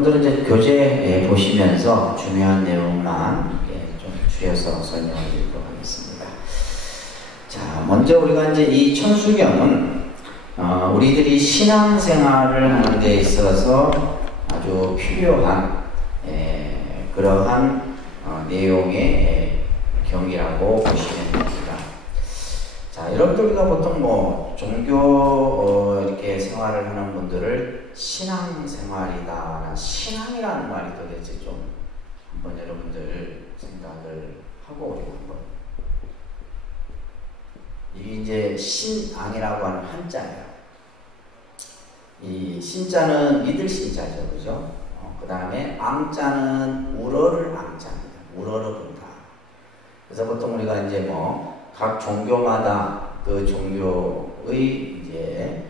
여러분들은 이제 교재 보시면서 중요한 내용만 좀 줄여서 설명을 드리도록 하겠습니다. 자, 먼저 우리가 이제 이 천수경은 우리들이 신앙생활을 하는 데 있어서 아주 필요한 그러한 내용의 경이라고 보시면 됩니다. 자, 여러분들 우리가 보통 뭐 종교 이렇게 생활을 하는 분들을 신앙생활이다, 신앙이라는 말이 도대체 좀 한번 여러분들 생각을 하고 우리 한번 이게 이제 신앙이라고 하는 한자예요. 이 신자는 믿을 신자죠, 그죠? 그 다음에 앙자는 우러를 앙자입니다. 우러를 본다. 그래서 보통 우리가 이제 뭐 각 종교마다 그 종교의 이제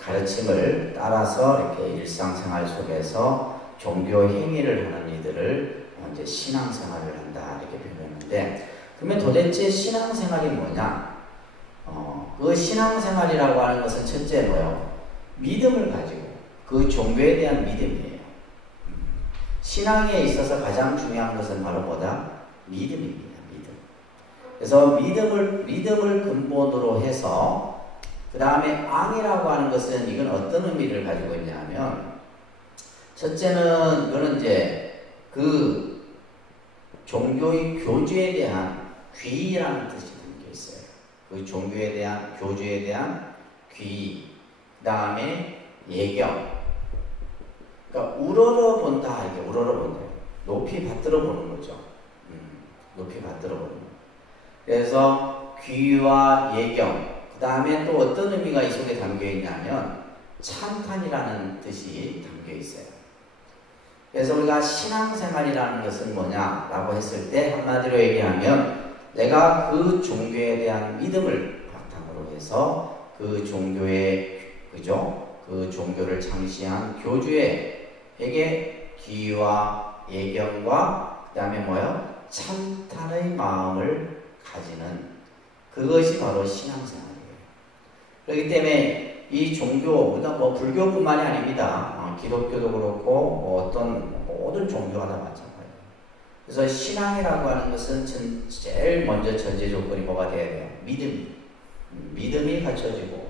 가르침을 따라서 이렇게 일상생활 속에서 종교 행위를 하는 이들을 이제 신앙생활을 한다 이렇게 표현하는데, 그러면 도대체 신앙생활이 뭐냐? 그 신앙생활이라고 하는 것은 첫째 뭐요? 믿음을 가지고 그 종교에 대한 믿음이에요. 신앙에 있어서 가장 중요한 것은 바로 뭐다? 믿음입니다. 믿음. 그래서 믿음을 근본으로 해서 그 다음에 앙이라고 하는 것은 이건 어떤 의미를 가지고 있냐면, 첫째는 이거는 이제 그 종교의 교주에 대한 귀의라는 뜻이 담겨 있어요. 그 종교에 대한 교주에 대한 귀의, 그 다음에 예경. 그러니까 우러러 본다, 이게 우러러 본다. 높이 받들어 보는 거죠. 높이 받들어 보는 거. 그래서 귀와 예경, 그 다음에 또 어떤 의미가 이 속에 담겨 있냐면 찬탄이라는 뜻이 담겨 있어요. 그래서 우리가 신앙생활이라는 것은 뭐냐라고 했을 때 한마디로 얘기하면 내가 그 종교에 대한 믿음을 바탕으로 해서 그 종교의, 그죠? 그 종교를 창시한 교주에게 귀와 예경과 그 다음에 뭐요? 찬탄의 마음을 가지는 그것이 바로 신앙생활이에요. 그렇기 때문에 이 종교, 우리가 뭐 불교뿐만이 아닙니다. 기독교도 그렇고 뭐 어떤 모든 종교가 다 마찬가지예요. 그래서 신앙이라고 하는 것은 제일 먼저 전제 조건이 뭐가 돼야 돼요? 믿음이 갖춰지고,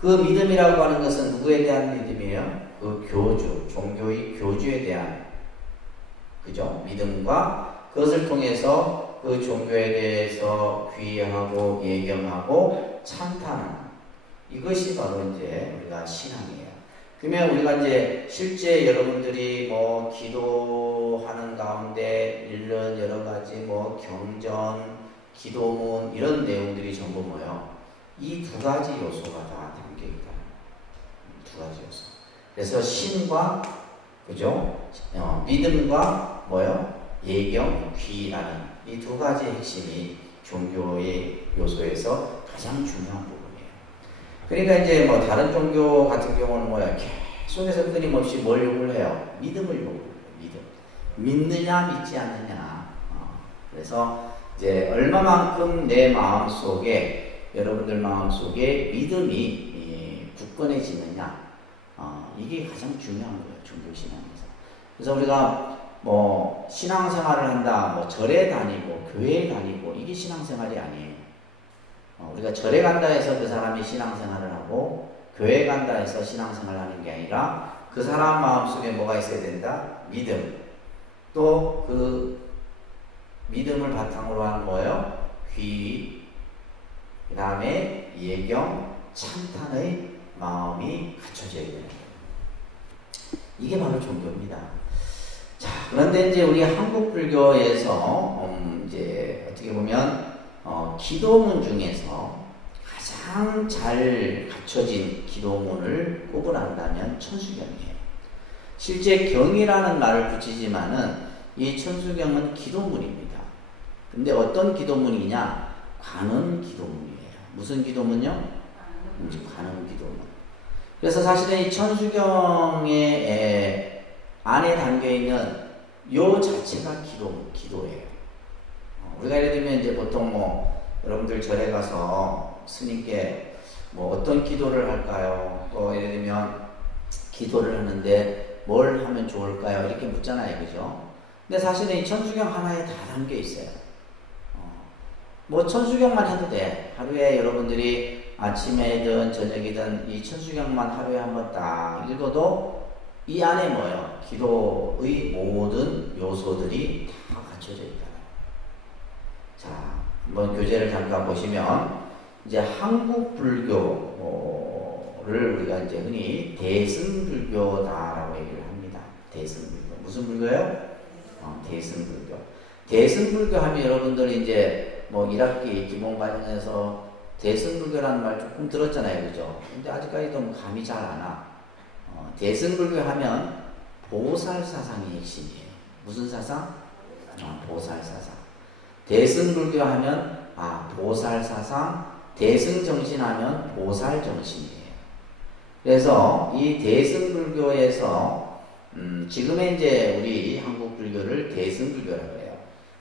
그 믿음이라고 하는 것은 누구에 대한 믿음이에요? 그 교주, 종교의 교주에 대한, 그죠? 믿음과 그것을 통해서 그 종교에 대해서 귀의하고 예경하고 찬탄하는, 이것이 바로 이제 우리가 신앙이에요. 그러면 우리가 이제 실제 여러분들이 뭐 기도하는 가운데 읽는 여러 가지 뭐 경전, 기도문 이런 내용들이 전부 뭐요? 이 두 가지 요소가 다 담겨 있다. 두 가지 요소. 그래서 신과, 그죠? 믿음과 뭐요? 예경, 귀라는 이 두 가지 핵심이 종교의 요소에서 가장 중요한 부분이에요. 그러니까 이제 뭐 다른 종교 같은 경우는 뭐야? 계속해서 끊임없이 뭘 요구를 해요? 믿음을 요구를 해요. 믿음. 믿느냐, 믿지 않느냐. 그래서 이제 얼마만큼 내 마음 속에, 여러분들 마음 속에 믿음이 굳건해지느냐. 이게 가장 중요한 거예요. 종교 신앙에서. 그래서 우리가 뭐 신앙생활을 한다, 뭐 절에 다니고 교회에 다니고 이게 신앙생활이 아니에요. 우리가 절에 간다 해서 그 사람이 신앙생활을 하고 교회에 간다 해서 신앙생활을 하는 게 아니라 그 사람 마음속에 뭐가 있어야 된다? 믿음. 또 그 믿음을 바탕으로 하는 뭐예요? 귀, 그 다음에 예경, 찬탄의 마음이 갖춰져야 되는 거예요. 이게 바로 종교입니다. 자, 그런데 이제 우리 한국 불교에서 이제 어떻게 보면 기도문 중에서 가장 잘 갖춰진 기도문을 꼽으란다면 천수경이에요. 실제 경이라는 말을 붙이지만은 이 천수경은 기도문입니다. 근데 어떤 기도문이냐? 관음 기도문이에요. 무슨 기도문요? 관음 기도문. 그래서 사실은 이 천수경의 안에 담겨있는 요 자체가 기도예요. 우리가 예를 들면 이제 보통 뭐 여러분들 절에 가서 스님께 뭐 어떤 기도를 할까요? 또 예를 들면 기도를 하는데 뭘 하면 좋을까요? 이렇게 묻잖아요. 그죠? 근데 사실은 이 천수경 하나에 다 담겨 있어요. 뭐 천수경만 해도 돼. 하루에 여러분들이 아침에든 저녁이든 이 천수경만 하루에 한번 딱 읽어도 이 안에 뭐예요? 기도의 모든 요소들이 다 갖춰져 있다. 자, 한번 교재를 잠깐 보시면 이제 한국 불교를 우리가 이제 흔히 대승불교다라고 얘기를 합니다. 대승불교. 무슨 불교예요? 대승불교. 대승불교 하면 여러분들이 이제 뭐 1학기 기본과정에서 대승불교라는 말 조금 들었잖아요. 그죠? 근데 아직까지도 감이 잘 안 와. 대승불교 하면 보살사상이 핵심이에요. 무슨 사상? 보살사상. 대승불교 하면 보살사상, 대승정신 하면 보살정신이에요. 그래서 이 대승불교에서 지금의 이제 우리 한국 불교를 대승불교라고 해요.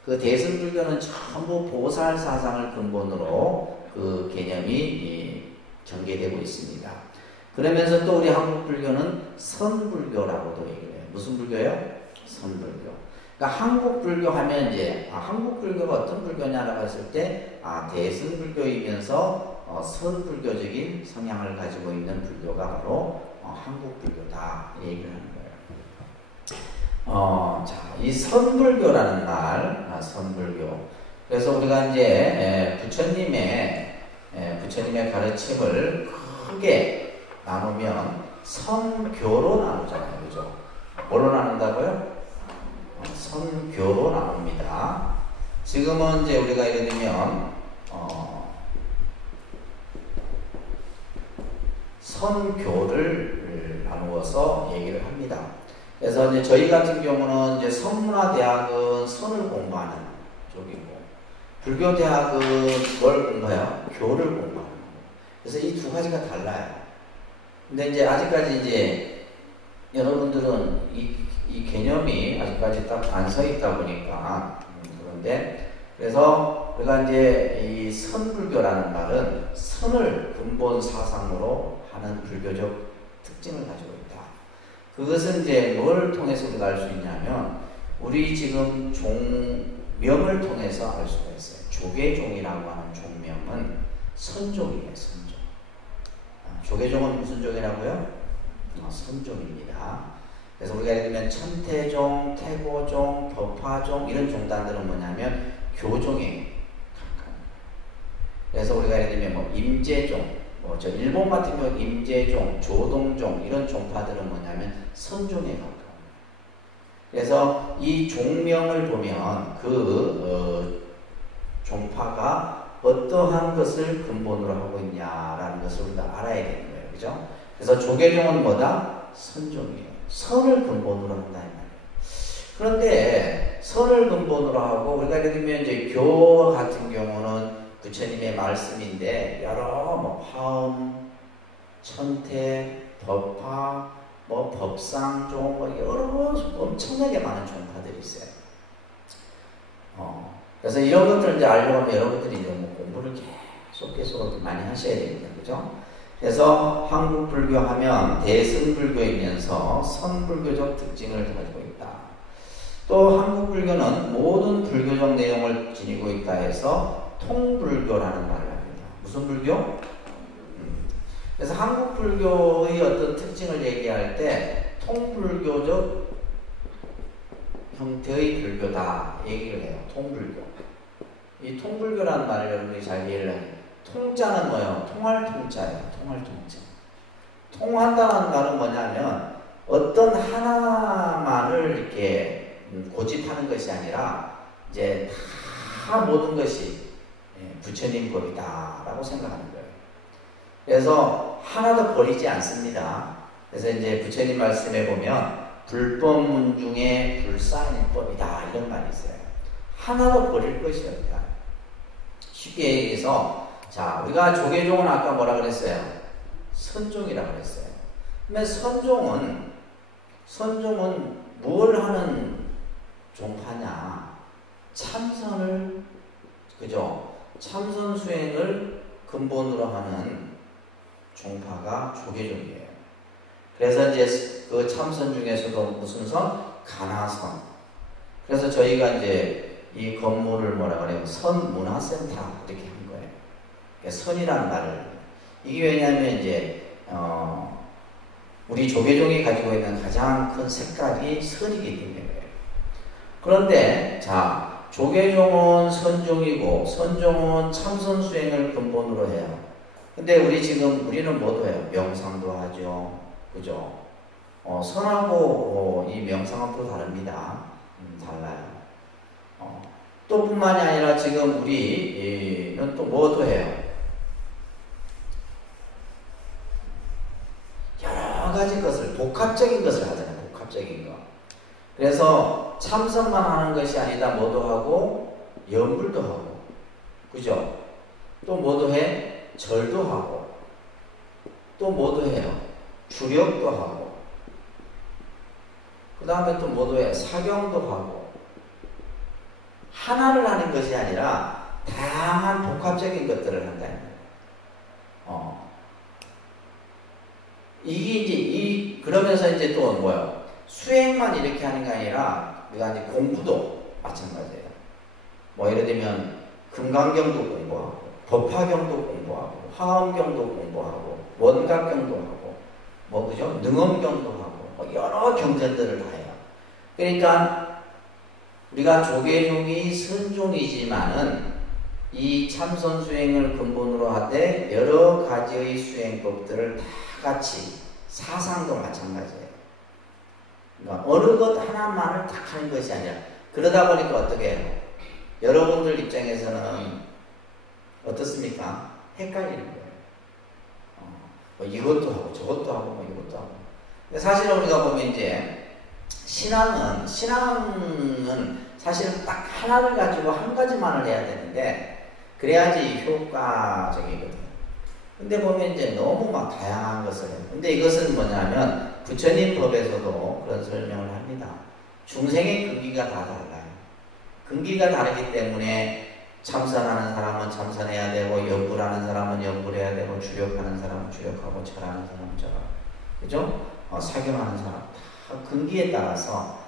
그 대승불교는 전부 보살사상을 근본으로 그 개념이 전개되고 있습니다. 그러면서 또 우리 한국 불교는 선불교라고도 얘기를 해요. 무슨 불교예요? 선불교. 그러니까 한국 불교 하면 이제 한국 불교가 어떤 불교냐라고 했을 때 대승불교이면서 선불교적인 성향을 가지고 있는 불교가 바로 한국 불교다 얘기를 하는 거예요. 자, 이 선불교라는 말, 선불교. 그래서 우리가 이제 부처님의 가르침을 크게 나누면 선교로 나누잖아요. 그죠? 뭘로 나눈다고요? 선교로 나눕니다. 지금은 이제 우리가 예를 들면 선교를 나누어서 얘기를 합니다. 그래서 이제 저희 같은 경우는 이제 선문화대학은 선을 공부하는 쪽이고, 불교대학은 뭘 공부해요? 교를 공부하는 거고. 그래서 이 두 가지가 달라요. 근데 이제 아직까지 이제 여러분들은 이 개념이 아직까지 딱 안 서 있다 보니까 그런데 그래서 우리가 이제 이 선불교라는 말은 선을 근본 사상으로 하는 불교적 특징을 가지고 있다. 그것은 이제 뭘 통해서 우리가 알 수 있냐면 우리 지금 종명을 통해서 알 수가 있어요. 조계종이라고 하는 종명은 선종이에요. 선종. 조계종은 무슨 종이라고요? 선종입니다. 그래서 우리가 예를 들면 천태종, 태고종, 법화종 이런 종단들은 뭐냐면 교종에 가까운. 그래서 우리가 예를 들면 뭐 임제종, 저 일본 같은 경우 임제종, 조동종 이런 종파들은 뭐냐면 선종에 가까운. 그래서 이 종명을 보면 종파가 어떠한 것을 근본으로 하고 있냐라는 것을 우리가 알아야 되는 거예요. 그죠? 그래서 조계종은 뭐다? 선종이에요. 선을 근본으로 한다 이 말이에요. 그런데 선을 근본으로 하고 우리가 예를 들면 이제 교 같은 경우는 부처님의 말씀인데 여러 뭐 화엄, 천태, 법화, 뭐 법상종 뭐 여러 엄청나게 많은 종파들이 있어요. 그래서 이런 것들을 이제 알려고 하면 여러분들이 이제 뭐 공부를 계속 많이 하셔야 됩니다. 그죠? 그래서 한국 불교 하면 대승불교이면서 선불교적 특징을 가지고 있다. 또 한국 불교는 모든 불교적 내용을 지니고 있다 해서 통불교라는 말을 합니다. 무슨 불교? 그래서 한국 불교의 어떤 특징을 얘기할 때 통불교적 형태의 불교다 얘기를 해요. 통불교. 이 통불교라는 말을 여러분들이 잘 이해를 해요. 통자는 뭐예요? 통할 통자예요. 통할 통자. 통한다는 말은 뭐냐면 어떤 하나만을 이렇게 고집하는 것이 아니라 이제 다 모든 것이 부처님 법이다라고 생각하는 거예요. 그래서 하나도 버리지 않습니다. 그래서 이제 부처님 말씀에 보면 불법문 중에 불사인법이다 이런 말이 있어요. 하나도 버릴 것이 없다. 쉽게 얘기해서 자, 우리가 조계종은 아까 뭐라 그랬어요? 선종이라고 그랬어요. 그러면 선종은 뭘 하는 종파냐? 참선을, 그죠? 참선 수행을 근본으로 하는 종파가 조계종이에요. 그래서 이제 그 참선 중에서도 무슨 선? 가나선. 그래서 저희가 이제 이 건물을 뭐라 그래요? 선문화센터 이렇게 한 거예요. 그러니까 선이라는 말을. 이게 왜냐하면 이제 우리 조계종이 가지고 있는 가장 큰 색깔이 선이기 때문에 그래요. 그런데 자, 조계종은 선종이고 선종은 참선 수행을 근본으로 해요. 근데 우리는 뭐도 해요? 명상도 하죠. 그죠? 선하고 이 명상은 또 다릅니다. 달라요. 또 뿐만이 아니라 지금 우리는 또 뭐도 해요? 여러 가지 것을, 복합적인 것을 하잖아요. 복합적인 거. 그래서 참선만 하는 것이 아니다. 뭐도 하고, 염불도 하고. 그죠? 또 뭐도 해? 절도 하고. 또 뭐도 해요? 주력도 하고. 그 다음에 또 뭐도 해? 사경도 하고. 하나를 하는 것이 아니라 다양한 복합적인 것들을 한다는 거예요. 이게 이제 그러면서 이제 또 뭐요? 수행만 이렇게 하는 게 아니라 우리가 이제 공부도 마찬가지예요. 뭐 예를 들면 금강경도 공부하고, 법화경도 공부하고, 화엄경도 공부하고, 원각경도 하고, 뭐 그죠? 능엄경도 하고, 뭐 여러 경전들을 다 해요. 그러니까 우리가 조계종이 선종이지만은 이 참선 수행을 근본으로 하되 여러 가지의 수행법들을 다 같이 사상도 마찬가지예요. 그러니까 어느 것 하나만을 딱 하는 것이 아니라 그러다 보니까 어떻게 해요? 여러분들 입장에서는 어떻습니까? 헷갈리는 거예요. 뭐 이것도 하고 저것도 하고 뭐 이것도 하고. 근데 사실은 우리가 보면 이제 신앙은 사실은 딱 하나를 가지고 한 가지만을 해야 되는데 그래야지 효과적이거든요. 근데 보면 이제 너무 막 다양한 것을 해요. 근데 이것은 뭐냐면 부처님 법에서도 그런 설명을 합니다. 중생의 근기가 다 달라요. 근기가 다르기 때문에 참선하는 사람은 참선해야 되고 염불하는 사람은 염불해야 되고 주력하는 사람은 주력하고 절하는 사람은 절하고 그죠? 사경하는 사람 다 근기에 따라서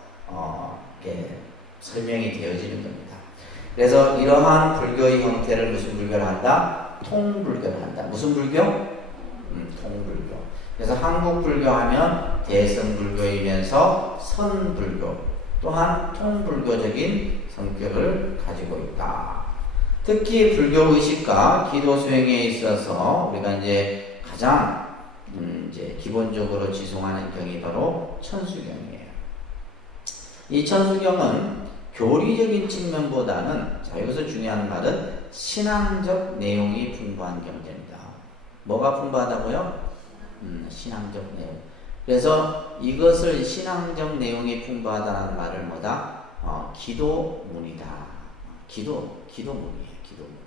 이렇게 설명이 되어지는 겁니다. 그래서 이러한 불교의 형태를 무슨 불교를 한다? 통불교를 한다. 무슨 불교? 통불교. 그래서 한국 불교 하면 대승불교이면서 선불교 또한 통불교적인 성격을 가지고 있다. 특히 불교 의식과 기도 수행에 있어서 우리가 이제 가장 이제 기본적으로 지송하는 경이 바로 천수경이에요. 이 천수경은 교리적인 측면보다는 자 여기서 중요한 말은 신앙적 내용이 풍부한 경전이다. 뭐가 풍부하다고요? 신앙적 내용. 그래서 이것을 신앙적 내용이 풍부하다는 말을 뭐다? 기도문이다. 기도문이에요. 기도문.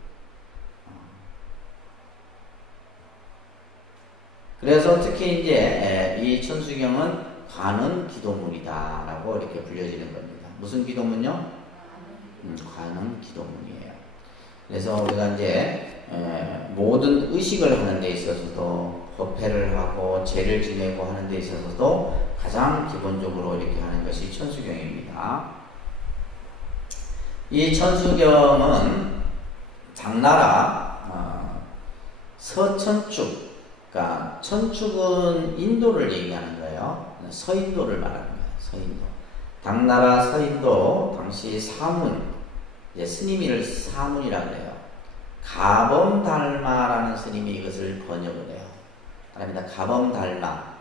그래서 특히 이제 이 천수경은 관은 기도문이다라고 이렇게 불려지는 겁니다. 무슨 기도문요? 관은 기도문이에요. 그래서 우리가 이제 모든 의식을 하는 데 있어서도 법회를 하고 제를 지내고 하는 데 있어서도 가장 기본적으로 이렇게 하는 것이 천수경입니다. 이 천수경은 당나라 서천축, 그러니까 천축은 인도를 얘기하는 거예요. 서인도를 말하는 거예요. 서인도. 당나라 서인도 당시 사문, 이제 스님이를 사문이라고 해요. 가범달마라는 스님이 이것을 번역을 해요. 그럽니다. 가범달마.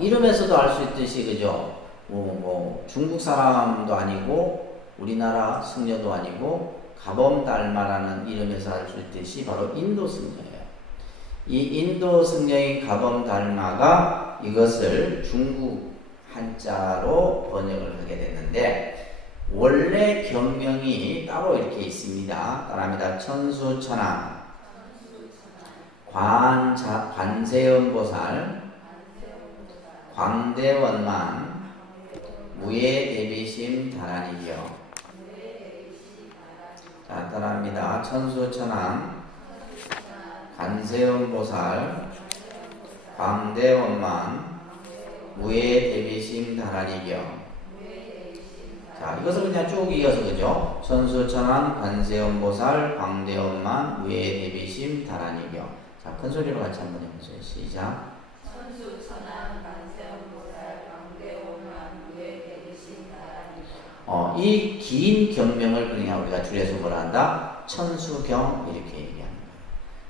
이름에서도 알 수 있듯이 그죠? 뭐 중국 사람도 아니고 우리나라 승려도 아니고 가범달마라는 이름에서 알 수 있듯이 바로 인도 승려예요. 이 인도 승려인 가범달마가 이것을 중국 한자로 번역을 하게 됐는데 원래 경명이 따로 이렇게 있습니다. 따라합니다. 천수천왕, 관세음보살, 광대원만, 무예대비심 다란이요. 자, 따라합니다. 천수천왕, 관세음보살, 광대원만 무예 대비심 다라니경. 자, 이것을 그냥 쭉 이어서 그죠? 천수천왕 관세음보살 광대원만 무예 대비심 다라니경. 자, 큰 소리로 같이 한번 해보세요. 시작. 천수천왕 관세음보살 광대원만 무예 대비심 다라니경. 이 긴 경명을 그냥 우리가 줄여서 뭐라 한다? 천수경 이렇게 얘기합니다.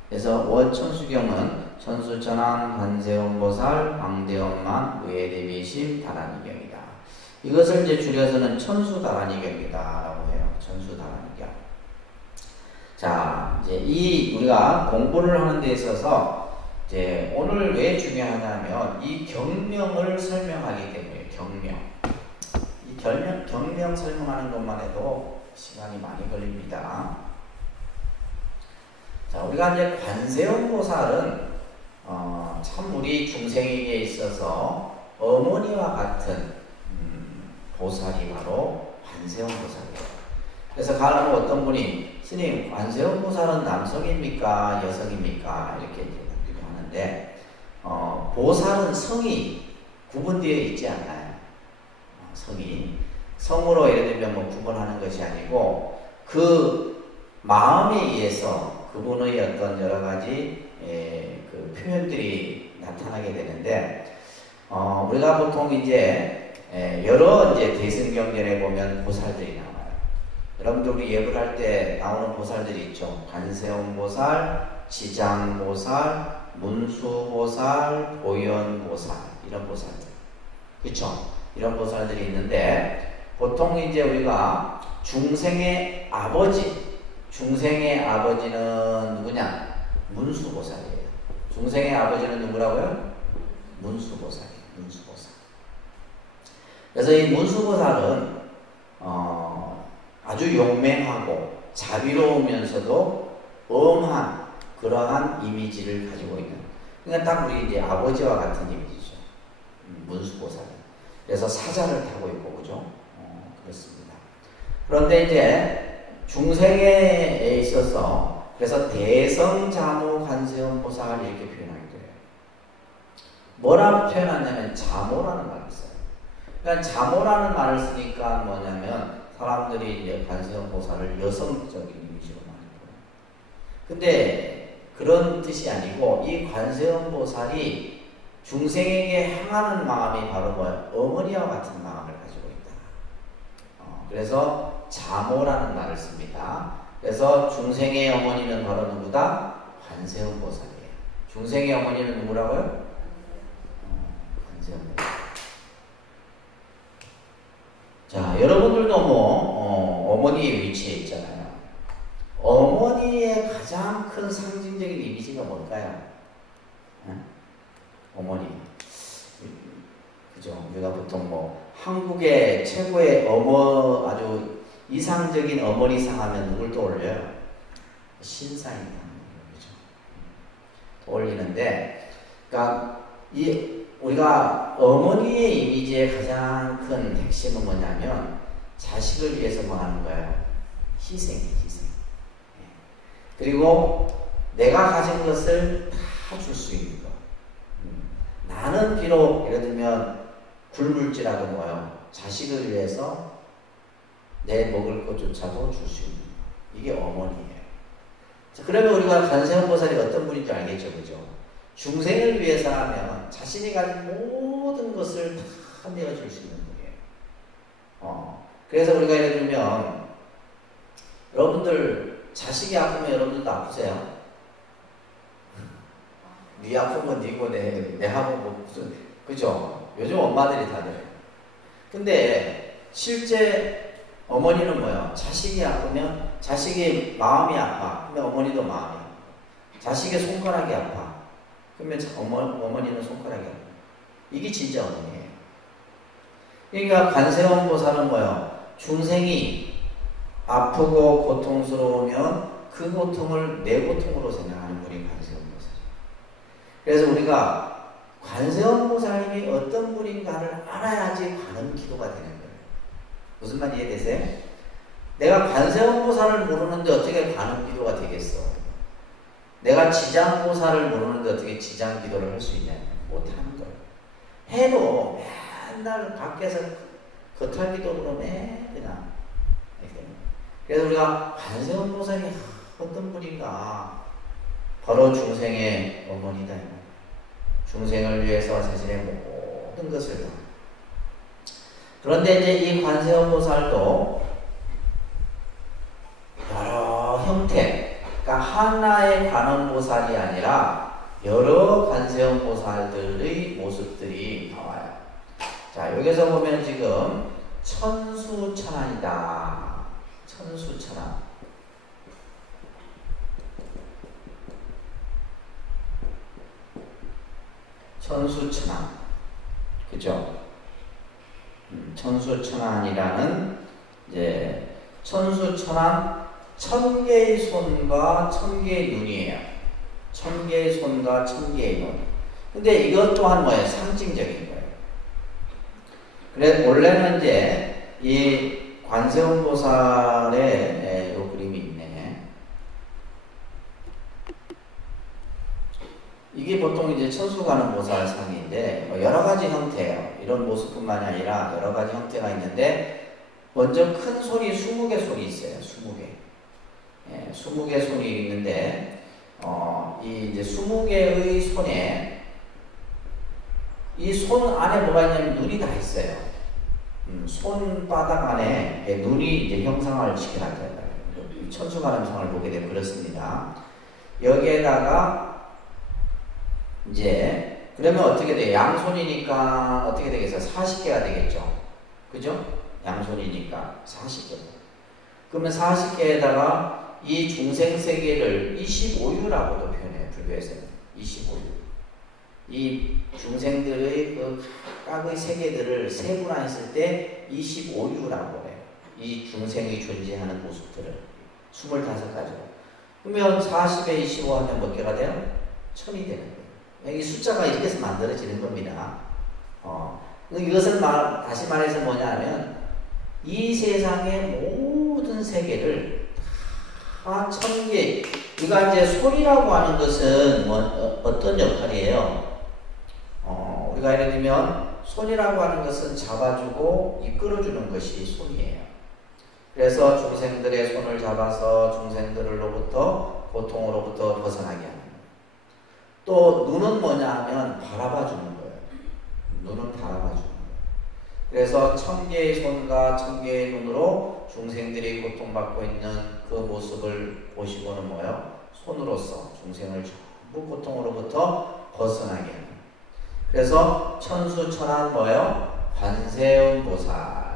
그래서 원천수경은 천수천왕 관세음보살 광대원만 무예대비심 다라니경이다. 이것을 이제 줄여서는 천수다라니경이다라고 해요. 천수다라니경. 자, 이제 이 우리가 공부를 하는 데 있어서 이제 오늘 왜 중요하냐면 이 경명을 설명하기 때문에 경명. 이 경명 설명하는 것만 해도 시간이 많이 걸립니다. 자, 우리가 이제 관세음보살은 참 우리 중생에게 있어서 어머니와 같은 보살이 바로 관세음보살이에요. 그래서 가끔 어떤 분이 스님 관세음보살은 남성입니까 여성입니까 이렇게 묻기도 하는데 보살은 성이 구분되어 있지 않아요. 성이 성으로 예를 들면 뭐 구분하는 것이 아니고 그 마음에 의해서 그분의 어떤 여러 가지 그 표현들이 나타나게 되는데 우리가 보통 이제 여러 이제 대승경전에 보면 보살들이 나와요. 여러분들 우리 예불할 때 나오는 보살들이 있죠. 관세음보살, 지장보살, 문수보살, 보현보살 이런 보살들, 그렇죠? 이런 보살들이 있는데 보통 이제 우리가 중생의 아버지는 누구냐? 문수보살이에요. 중생의 아버지는 누구라고요? 문수보살이에요. 문수보살. 그래서 이 문수보살은 아주 용맹하고 자비로우면서도 엄한 그러한 이미지를 가지고 있는. 그러니까 딱 우리 이제 아버지와 같은 이미지죠. 문수보살은. 그래서 사자를 타고 있고 그죠? 그렇습니다. 그런데 이제 중생에 있어서 그래서 대성자모 관세음보살 이렇게 표현하게 돼요. 뭐라고 표현하냐면 자모라는 말이 있어요. 그러니까 자모라는 말을 쓰니까 뭐냐면 사람들이 이제 관세음보살을 여성적인 이미지로 많이 보여요. 근데 그런 뜻이 아니고 이 관세음보살이 중생에게 향하는 마음이 바로 뭐예요? 어머니와 같은 마음을 가지고 있다. 그래서 자모라는 말을 씁니다. 그래서 중생의 어머니는 바로 누구다? 관세음보살이에요. 중생의 어머니는 누구라고요? 관세음보살. 자, 여러분들도 뭐 어머니의 위치에 있잖아요. 어머니의 가장 큰 상징적인 이미지가 뭘까요? 어머니. 그죠? 우리가 보통 뭐 한국의 최고의 아주 이상적인 어머니상 하면 누굴 떠올려요? 신사임당. 그죠? 떠올리는데, 그러니까 우리가 어머니의 이미지의 가장 큰 핵심은 뭐냐면 자식을 위해서 뭐 하는 거예요? 희생이에요, 희생. 그리고 내가 가진 것을 다 줄 수 있는 거. 나는 비록 예를 들면 굶을지라도 뭐요? 자식을 위해서 내 먹을 것조차도 줄 수 있는 거. 이게 어머니예요. 자, 그러면 우리가 관세음보살이 어떤 분인지 알겠죠, 그죠? 중생을 위해서라면 자신이 가진 모든 것을 다 내어줄 수 있는 분이에요. 그래서 우리가 예를 들면 여러분들 자식이 아프면 여러분들도 아프세요? 네 아픈 건 네고 내 아픈 건 무슨, 그죠? 요즘 엄마들이 다들. 근데 실제 어머니는 뭐예요? 자식이 아프면 자식의 마음이 아파. 그러면 어머니도 마음이 아파. 자식의 손가락이 아파. 그러면 어머니는 손가락이 아파. 이게 진짜 어머니예요. 그러니까 관세음보살은 뭐예요? 중생이 아프고 고통스러우면 그 고통을 내 고통으로 생각하는 분이 관세음보살이에요. 그래서 우리가 관세음보살님이 어떤 분인가를 알아야지 관음 기도가 되는 거예요. 무슨 말 이해되세요? 내가 관세음보살을 모르는데 어떻게 관음 기도가 되겠어? 내가 지장보살을 모르는데 어떻게 지장 기도를 할 수 있냐? 못하는 거예요. 해도 맨날 밖에서 겉핥기도 맨 그냥. 그래서 우리가 관세음 보살이 어떤 분인가? 바로 중생의 어머니다. 중생을 위해서 자신의 모든 것을 다. 그런데 이제 이 관세음 보살도 여러 형태, 그러니까 하나의 관음보살이 아니라 여러 관세음 보살들의 모습들이 나와요. 자, 여기서 보면 지금 천수천안이다. 천수천안. 천수천안. 그죠? 천수천안이라는 이제 천수천안 1000개의 손과 1000개의 눈이에요. 1000개의 손과 1000개의 눈. 근데 이것 또한 뭐예요? 상징적인 거예요. 그래서 원래는 이제 이 관세음 보살의 요 그림이 있네. 이게 보통 이제 천수관음 보살 상인데 여러 가지 형태예요. 이런 모습뿐만이 아니라 여러 가지 형태가 있는데 먼저 큰 손이 20개 손이 있어요. 20개. 20개 손이 있는데 이 이제 20개의 손에 이 손 안에 뭐가 있냐면 눈이 다 있어요. 손바닥 안에 눈이 이제 형상을 시켜놨다. 천수관음상을 보게 되면 그렇습니다. 여기에다가 이제 그러면 어떻게 돼요? 양손이니까 어떻게 되겠어요? 40개가 되겠죠. 그죠? 양손이니까 40개. 그러면 40개에다가 이 중생 세계를 25유라고도 표현해요. 불교에서는 25유. 이 중생들의 그 각각의 세계들을 세분화했을 때 25유라고 해요. 이 중생이 존재하는 모습들을 25가지로. 그러면 40에 25 하면 몇 개가 돼요? 1000이 되는 거예요. 이 숫자가 이렇게 해서 만들어지는 겁니다. 이것은 다시 말해서 뭐냐면 이 세상의 모든 세계를 다 1000개. 우리가 이제 손이라고 하는 것은 어떤 역할이에요? 우리가 예를 들면 손이라고 하는 것은 잡아주고 이끌어주는 것이 손이에요. 그래서 중생들의 손을 잡아서 중생들로부터 고통으로부터 벗어나게 하는 거예요. 또 눈은 뭐냐 하면 바라봐주는 거예요. 눈은 바라봐주는 거예요. 그래서 1000개의 손과 1000개의 눈으로 중생들이 고통받고 있는 그 모습을 보시고는 뭐예요? 손으로서 중생을 전부 고통으로부터 벗어나게 하는 거예요. 그래서 천수천안 뭐예요? 관세음 보살.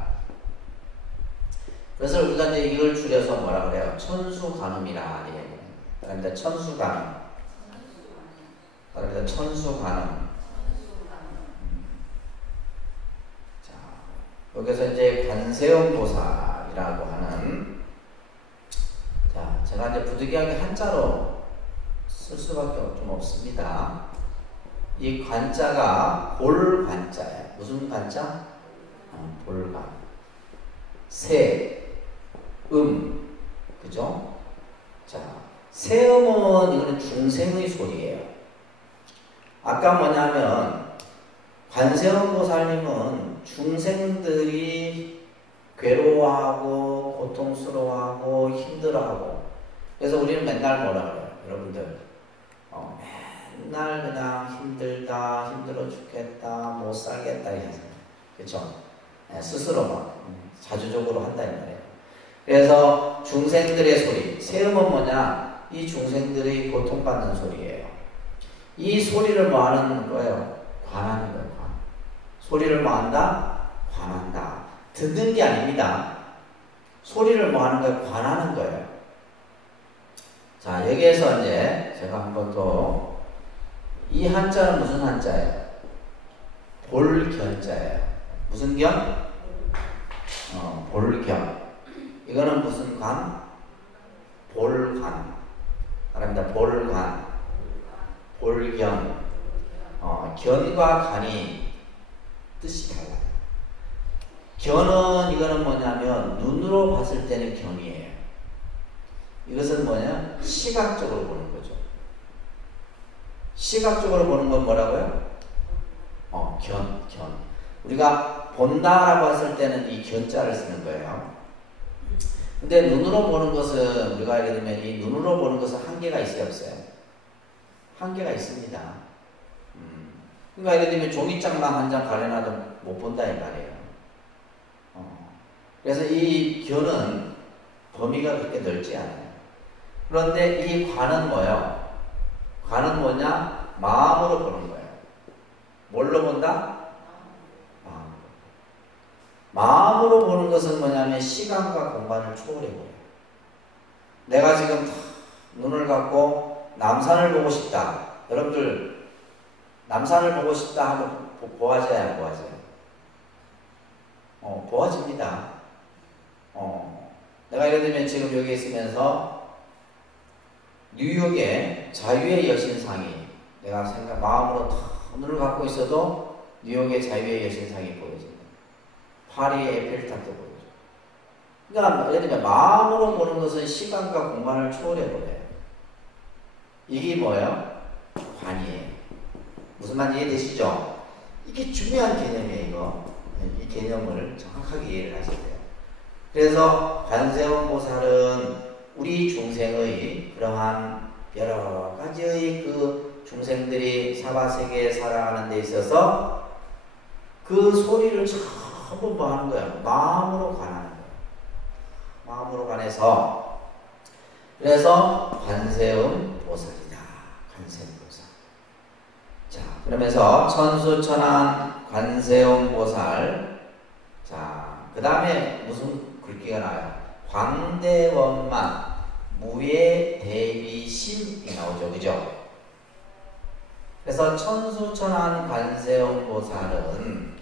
그래서 우리가 이제 이걸 줄여서 뭐라 그래요? 천수관음이라 얘기해요. 그러니까 천수관음. 그러니까 천수관음. 자, 여기서 이제 관세음 보살이라고 하는, 자, 제가 이제 부득이하게 한자로 쓸 수밖에 좀 없습니다. 이 관자가 볼관자예요. 무슨 관자? 볼관. 세, 그죠? 자, 세음은 이거는 중생의 소리예요. 아까 뭐냐면 관세음 보살님은 중생들이 괴로워하고 고통스러워하고 힘들어하고, 그래서 우리는 맨날 뭐라 그래요? 여러분들 맨날 그냥 힘들다, 힘들어 죽겠다, 못 살겠다 이러잖아요. 그렇죠? 스스로 막 자주적으로 한다 이 말이에요. 그래서 중생들의 소리, 세음은 뭐냐? 이 중생들이 고통받는 소리예요. 이 소리를 뭐 하는 거예요? 관하는 거예요. 관. 소리를 뭐 한다? 관한다. 듣는 게 아닙니다. 소리를 뭐 하는 거예요? 관하는 거예요. 자, 여기에서 이제 제가 한번 또, 이 한자는 무슨 한자예요? 볼견자예요. 무슨 견? 볼견. 이거는 무슨 관? 볼관. 말합니다. 볼관. 볼견. 견과 관이 뜻이 달라요. 견은 이거는 뭐냐면 눈으로 봤을 때는 견이에요. 이것은 뭐냐? 시각적으로 보는 거죠. 시각적으로 보는 건 뭐라고요? 견. 우리가 본다라고 했을 때는 이 견자를 쓰는 거예요. 근데 눈으로 보는 것은 우리가 알게 되면 이 눈으로 보는 것은 한계가 있어요, 없어요? 한계가 있습니다. 그러니까 알게 되면 종이장만 한 장 가려놔도 못 본다 이 말이에요. 그래서 이 견은 범위가 그렇게 넓지 않아요. 그런데 이 관은 뭐예요? 관은 뭐냐? 마음으로 보는 거예요. 뭘로 본다? 마음으로 보는 것은 뭐냐면 시간과 공간을 초월해 보여요. 내가 지금 눈을 감고 남산을 보고 싶다. 여러분들 남산을 보고 싶다 하면 보아져야 안 보아져요? 보아집니다. 내가 예를 들면 지금 여기 있으면서 뉴욕의 자유의 여신상이 내가 마음으로 눈을 감고 있어도 뉴욕의 자유의 여신상이 보여집니다. 파리의 에펠탑도 보여줘. 그러니까 예를 들면 마음으로 보는 것은 시간과 공간을 초월해 보여요. 이게 뭐예요? 관이에요. 무슨 말인지 이해되시죠? 이게 중요한 개념이에요. 이거. 이 개념을 정확하게 이해를 하셔야 돼요. 그래서 관세음 보살은 우리 중생의 그러한 여러 가지의 그 중생들이 사바세계에 살아가는 데 있어서 그 소리를 전부 뭐 하는 거예요? 마음으로 관하는 거예요. 마음으로 관해서 그래서 관세음 보살이다. 관세음 보살. 자, 그러면서 천수천안 관세음 보살. 자, 그 다음에 무슨 글귀가 나와요? 광대원만 무예 대비심이 나오죠. 그죠? 그래서 천수천안 관세음 보살은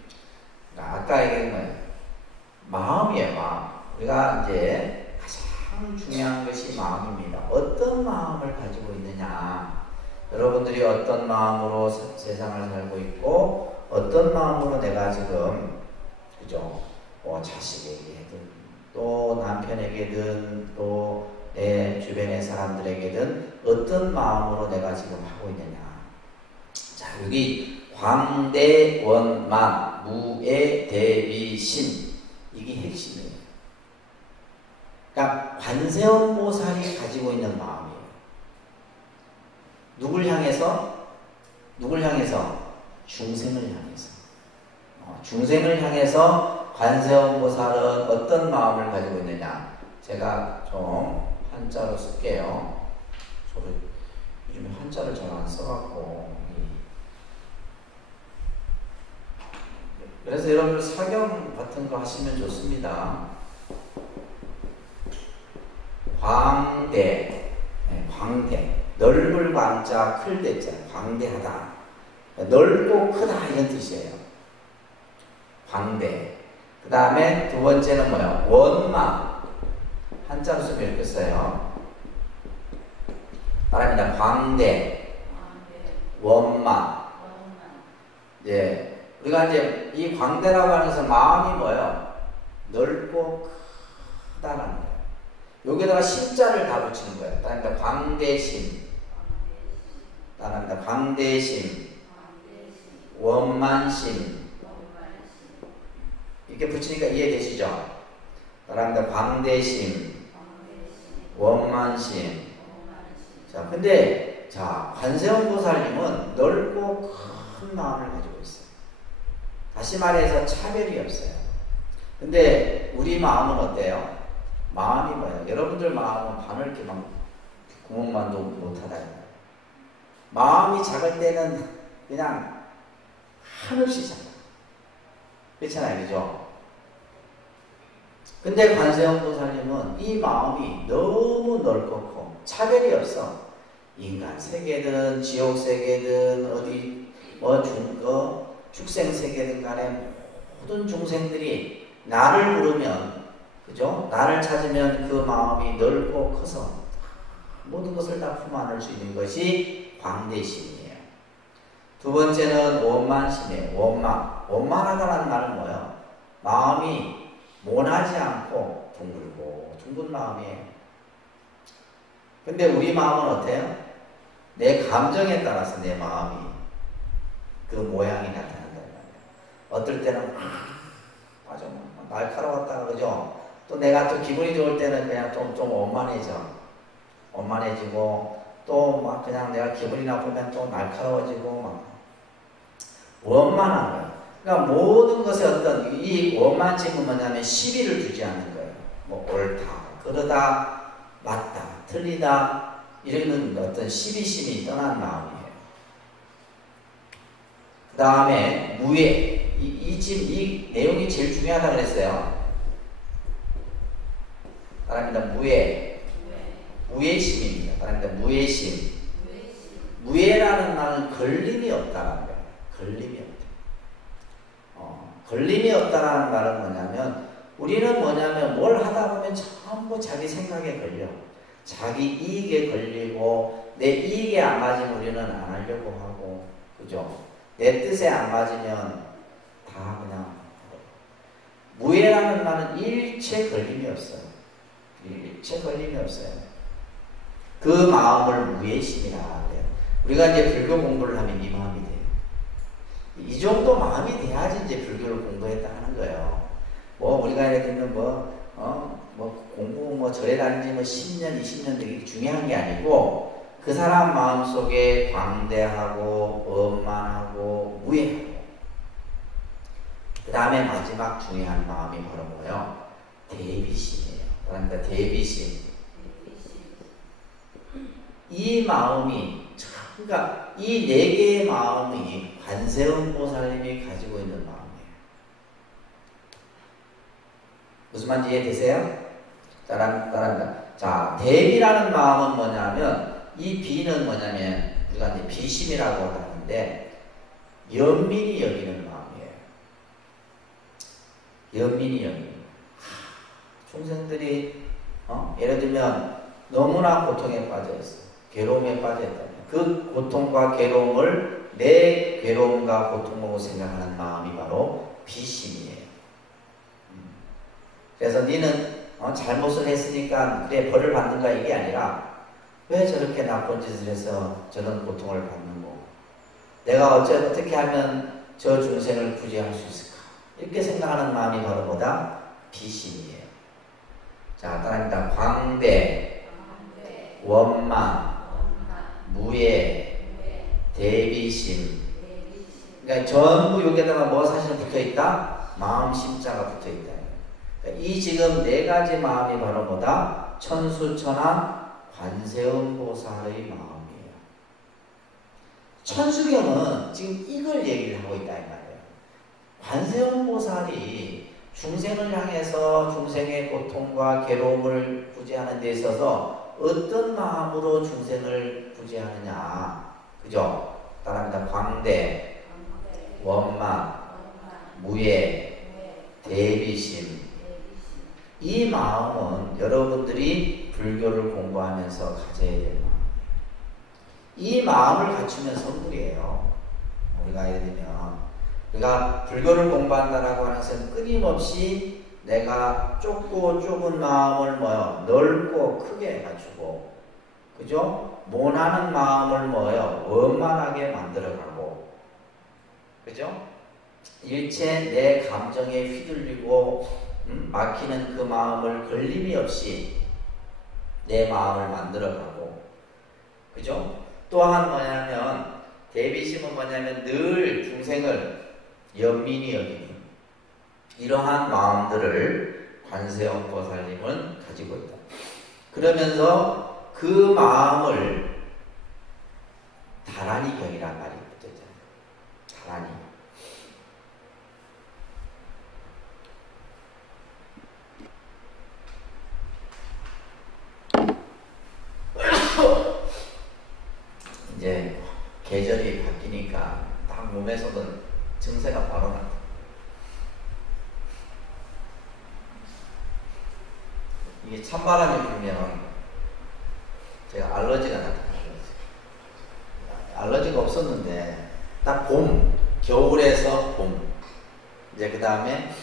아까 얘기한 거예요. 마음이에요. 마음. 우리가 이제 가장 중요한 것이 마음입니다. 어떤 마음을 가지고 있느냐. 여러분들이 어떤 마음으로 세상을 살고 있고 어떤 마음으로 내가 지금 그죠? 자식에게든 또 남편에게든 또 내 주변의 사람들에게든 어떤 마음으로 내가 지금 하고 있느냐. 자, 여기 광대원만 무애 대비심 이게 핵심이에요. 그러니까 관세음 보살이 가지고 있는 마음이에요. 누굴 향해서? 누굴 향해서? 중생을 향해서. 중생을 향해서 관세음 보살은 어떤 마음을 가지고 있느냐? 제가 좀 한자로 쓸게요. 저도 요즘에 한자를 잘 안 써갖고. 그래서 여러분들 사경 같은 거 하시면 좋습니다. 광대, 광대. 넓을 광자, 클 대자. 광대하다. 넓고 크다 이런 뜻이에요. 광대. 그 다음에 두 번째는 뭐예요? 원망. 한자로 쓰면 이렇게 써요. 말합니다. 광대, 원망. 예. 우리가 이제 이 광대라고 하는 것은 마음이 뭐예요? 넓고 크다는 거예요. 여기다가 심자를 다 붙이는 거예요. 그러니까 광대심. 따라합니다. 광대심. 원만심. 이렇게 붙이니까 이해되시죠? 따라합니다. 광대심. 원만심. 자, 근데, 자, 관세음 보살님은 넓고 큰 마음을 가지고 있어요. 다시 말해서 차별이 없어요. 근데 우리 마음은 어때요? 마음이 뭐예요? 여러분들 마음은 바늘게 막 구멍만도 못하다. 마음이 작을 때는 그냥 한없이 작아. 그렇잖아요. 그죠? 근데 관세음 보살님은 이 마음이 너무 넓고 차별이 없어. 인간 세계든 지옥 세계든 어디 축생 세계든 간에 모든 중생들이 나를 부르면 그죠? 나를 찾으면 그 마음이 넓고 커서 모든 것을 다 품어안을 수 있는 것이 광대심이에요. 두 번째는 원만심이에요. 원만. 원만하다는 말은 뭐예요? 마음이 모나지 않고 둥근 마음이에요. 근데 우리 마음은 어때요? 내 감정에 따라서 내 마음이 그 모양이 나타난다. 어떨 때는 아주 날카로웠다가 그죠? 또 내가 또 기분이 좋을 때는 그냥 좀 원만해지고 또 막 그냥 내가 기분이 나쁘면 또 날카로워지고 막 원만한 거예요. 그러니까 모든 것에 어떤 이 원만침은 뭐냐면 시비를 두지 않는 거예요. 뭐 옳다, 그러다, 맞다, 틀리다 이런 어떤 시비심이 떠난 마음이에요. 그 다음에 무예. 이 내용이 제일 중요하다고 그랬어요. 따라합니다. 무예심입니다. 따라합니다. 무예심. 무예라는 말은 걸림이 없다라는 거예요. 걸림이 없다. 걸림이 없다라는 말은 뭐냐면 우리는 뭐냐면 뭘 하다 보면 전부 자기 생각에 걸려. 자기 이익에 걸리고 내 이익에 안 맞으면 우리는 안 하려고 하고 그죠? 내 뜻에 안 맞으면 다 그냥 무예라는 말은 일체 걸림이 없어요. 일체 걸림이 없어요. 그 마음을 무예심이라 해요. 우리가 이제 불교 공부를 하면 이 마음이 돼요. 이 정도 마음이 돼야지 이제 불교를 공부했다 하는 거예요. 뭐 우리가 예를 들면 공부 절에 다니지 10년, 20년 되게 중요한 게 아니고 그 사람 마음속에 광대하고 원만하고 무예하고 그 다음에 마지막 중요한 마음이 바로 뭐예요? 대비심이에요. 그러니까 대비심. 이 마음이 그러니까 이 네 개의 마음이 관세음보살님이 가지고 있는 마음이에요. 무슨 말인지 이해되세요? 따라합니다. 자, 대비라는 마음은 뭐냐면 이 비는 뭐냐면 우리가 이제 비심이라고 하는데 연민이 여기는 마음이에요. 연민이 여기는. 중생들이 예를 들면 너무나 고통에 빠져 있어. 괴로움에 빠져 있다면 그 고통과 괴로움을 내 괴로움과 고통으로 생각하는 마음이 바로 비심이에요. 그래서 니는 잘못을 했으니까 그래 벌을 받는가 이게 아니라 왜 저렇게 나쁜 짓을 해서 저런 고통을 받는 거고 내가 어떻게 하면 저 중생을 구제할 수 있을까 이렇게 생각하는 마음이 바로 뭐다? 비심이에요. 자, 따라합니다. 광대, 원망, 무예, 대비심. 그러니까 전부 여기에다가 뭐 사실 붙어있다? 마음 심자가 붙어있다. 그러니까 이 지금 네 가지 마음이 바로 뭐다? 천수천왕 관세음보살의 마음이에요. 천수경은 지금 이걸 얘기를 하고 있다 이 말이에요. 관세음보살이 중생을 향해서 중생의 고통과 괴로움을 구제하는 데 있어서 어떤 마음으로 중생을 구제하느냐. 그죠? 따라합니다. 광대, 원망, 무예, 대비심. 이 마음은 여러분들이 불교를 공부하면서 가져야 될 마음이에요. 이 마음을 갖추면 선물이에요. 우리가 예를 들면 우리가 불교를 공부한다라고 하는 것은 끊임없이 내가 좁은 마음을 넓고 크게 갖추고 그죠? 모나는 마음을 원만하게 만들어가고 그죠? 일체 내 감정에 휘둘리고 막히는 그 마음을 걸림이 없이 내 마음을 만들어가고 그죠? 또한 뭐냐면 대비심은 뭐냐면 늘 중생을 연민이 여기는 이러한 마음들을 관세음보살님은 가지고 있다. 그러면서 그 마음을 다라니경이란 말이 붙어있잖아요. 다라니. 이제 계절이 바뀌니까 딱 몸에서는 증세가 바로 나타나. 이게 찬바람이 불면 제가 알러지가 나타나요. 알러지가 없었는데 딱 봄, 겨울에서 봄, 이제 그 다음에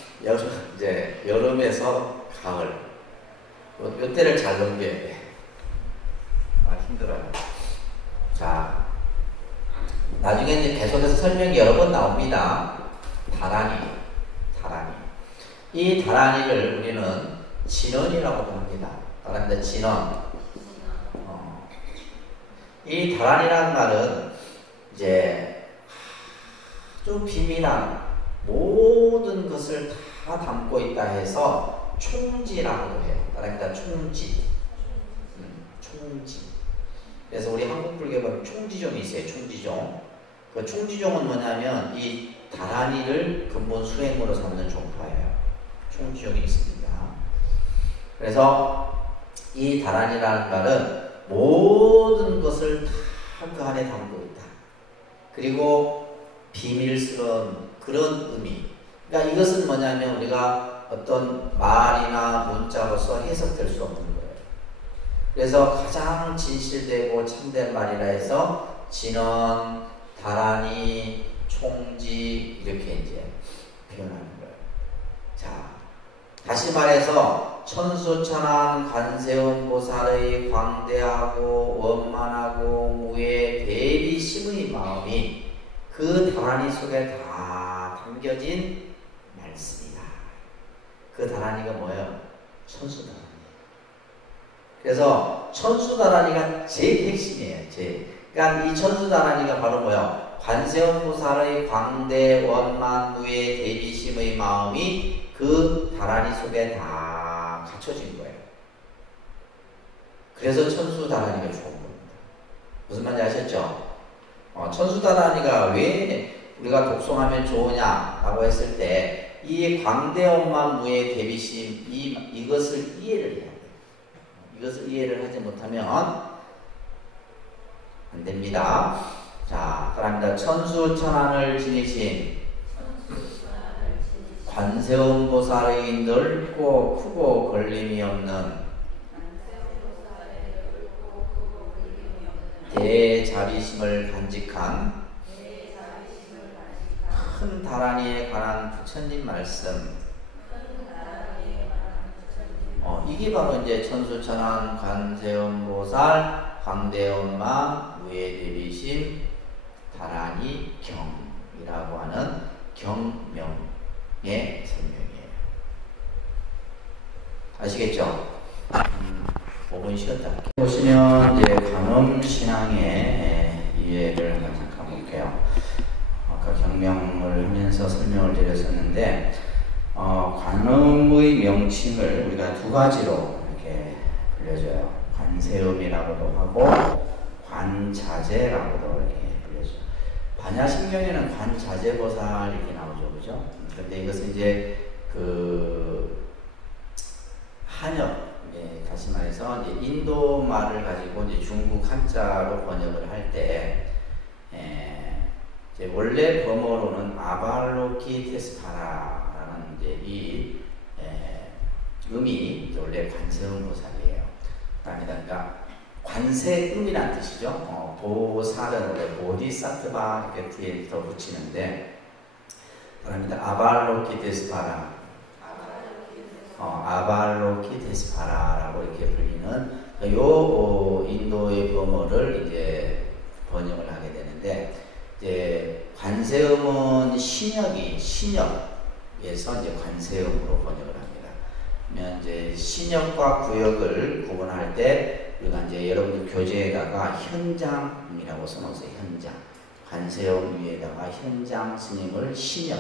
여름에서 가을. 이때를 잘 넘겨야 돼. 힘들어요. 자, 나중에 이제 계속해서 설명이 여러 번 나옵니다. 다란이. 이 다란이를 우리는 진원이라고도 합니다. 다른데 진원. 이 다란이라는 말은 이제 아주 비밀한 모든 것을 다 담고 있다 해서 총지라고도 해요. 그러니까 총지. 그래서 우리 한국 불교가 총지종이 있어요. 총지종. 그 총지종은 뭐냐면 이 다란이를 근본 수행으로 삼는 종파예요. 총지종이 있습니다. 그래서 이 다란이라는 말은 모든 것을 다 그 안에 담고 있다. 그리고 비밀스러운 그런 의미. 그러니까 이것은 뭐냐면 우리가 어떤 말이나 문자로서 해석될 수 없는 거예요. 그래서 가장 진실되고 참된 말이라 해서 진원, 다란이, 총지 이렇게 이제 표현하는 거예요. 자, 다시 말해서 천수천왕 관세음보살의 광대하고 원만하고 무의 대비심의 마음이 그 다란이 속에 다 담겨진 말씀이다. 그 다란이가 뭐예요? 천수다란이. 그래서 천수다란이가 제일 핵심이에요. 그러니까 이 천수다란이가 바로 뭐예요? 관세음보살의 광대 원만 무의 대비심의 마음이 그 다란이 속에 다 갖춰진 거예요. 그래서 천수다란이가 좋은 겁니다. 무슨 말인지 아셨죠? 천수다란이가 왜 우리가 독송하면 좋으냐라고 했을 때 이 광대원만 무의 대비심 이것을 이해를 해야 돼요. 이것을 이해를 하지 못하면 안 됩니다. 자, 그럽니다. 천수천안을 지니신 관세음보살의 넓고 크고 걸림이 없는 대자비심을 간직한 큰 다란이에 관한 부처님 말씀. 이게 바로 이제 천수천안 관세음보살 광대엄마 무예대비심 다란이 경이라고 하는 경명의 설명이에요. 아시겠죠? 5분 쉬었다 할게요. 보시면 이제 관음신앙의 이해를 한번 가볼게요. 아까 경명을 하면서 설명을 드렸었는데 관음의 명칭을 우리가 두 가지로 이렇게 불려줘요. 관세음이라고도 하고 관자재라고도 이렇게 불려줘요. 반야심경에는 관자재보살 이렇게 나오죠, 그죠? 그런데 이것은 이제 그 한역, 다시 말해서 이제 인도 말을 가지고 이제 중국 한자로 번역을 할 때, 이제 원래 범어로는 아발로키테스파라라는 이제 이 음이 이제 원래 관세음보살이에요. 그러니까 관세음이라는 뜻이죠. 보살은 원래 보디사트바 이렇게 뒤에 더 붙이는데, 그러니까 아발로키테스파라. 아발로키테스파라라고 이렇게 불리는 요 인도의 범어를 이제 번역을 하게 되는데, 이제 관세음은 신역에서 이제 관세음으로 번역을 합니다. 그러면 이제 신역과 구역을 구분할 때 우리가 이제 여러분들 교재에다가 현장이라고 써놓으세요. 현장. 관세음 위에다가 현장 스님을 신역.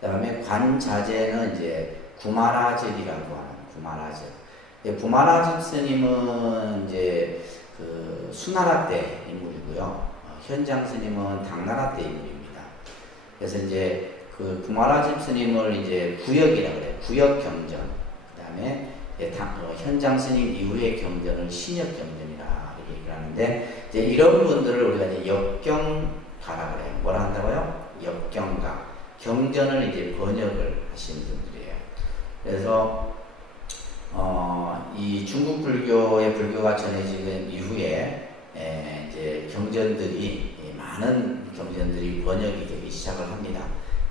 그다음에 관자재는 이제 구마라젤이라고 하는 구마라젤. 구마라젤 스님은 이제 그 수나라 때 인물이고요. 현장 스님은 당나라 때 인물입니다. 그래서 이제 그 구마라젤 스님을 이제 구역이라고 그래요. 구역 경전. 그다음에 현장 스님 이후의 경전을 신역 경전이라 이렇게 얘기를 하는데, 이제 이런 분들을 우리가 이제 역경가라 그래요. 뭐라 한다고요? 역경가. 경전을 이제 번역을 하시는 분들이에요. 그래서 이 중국 불교의 불교가 전해지는 이후에 이제 경전들이 많은 경전들이 번역이 되기 시작을 합니다.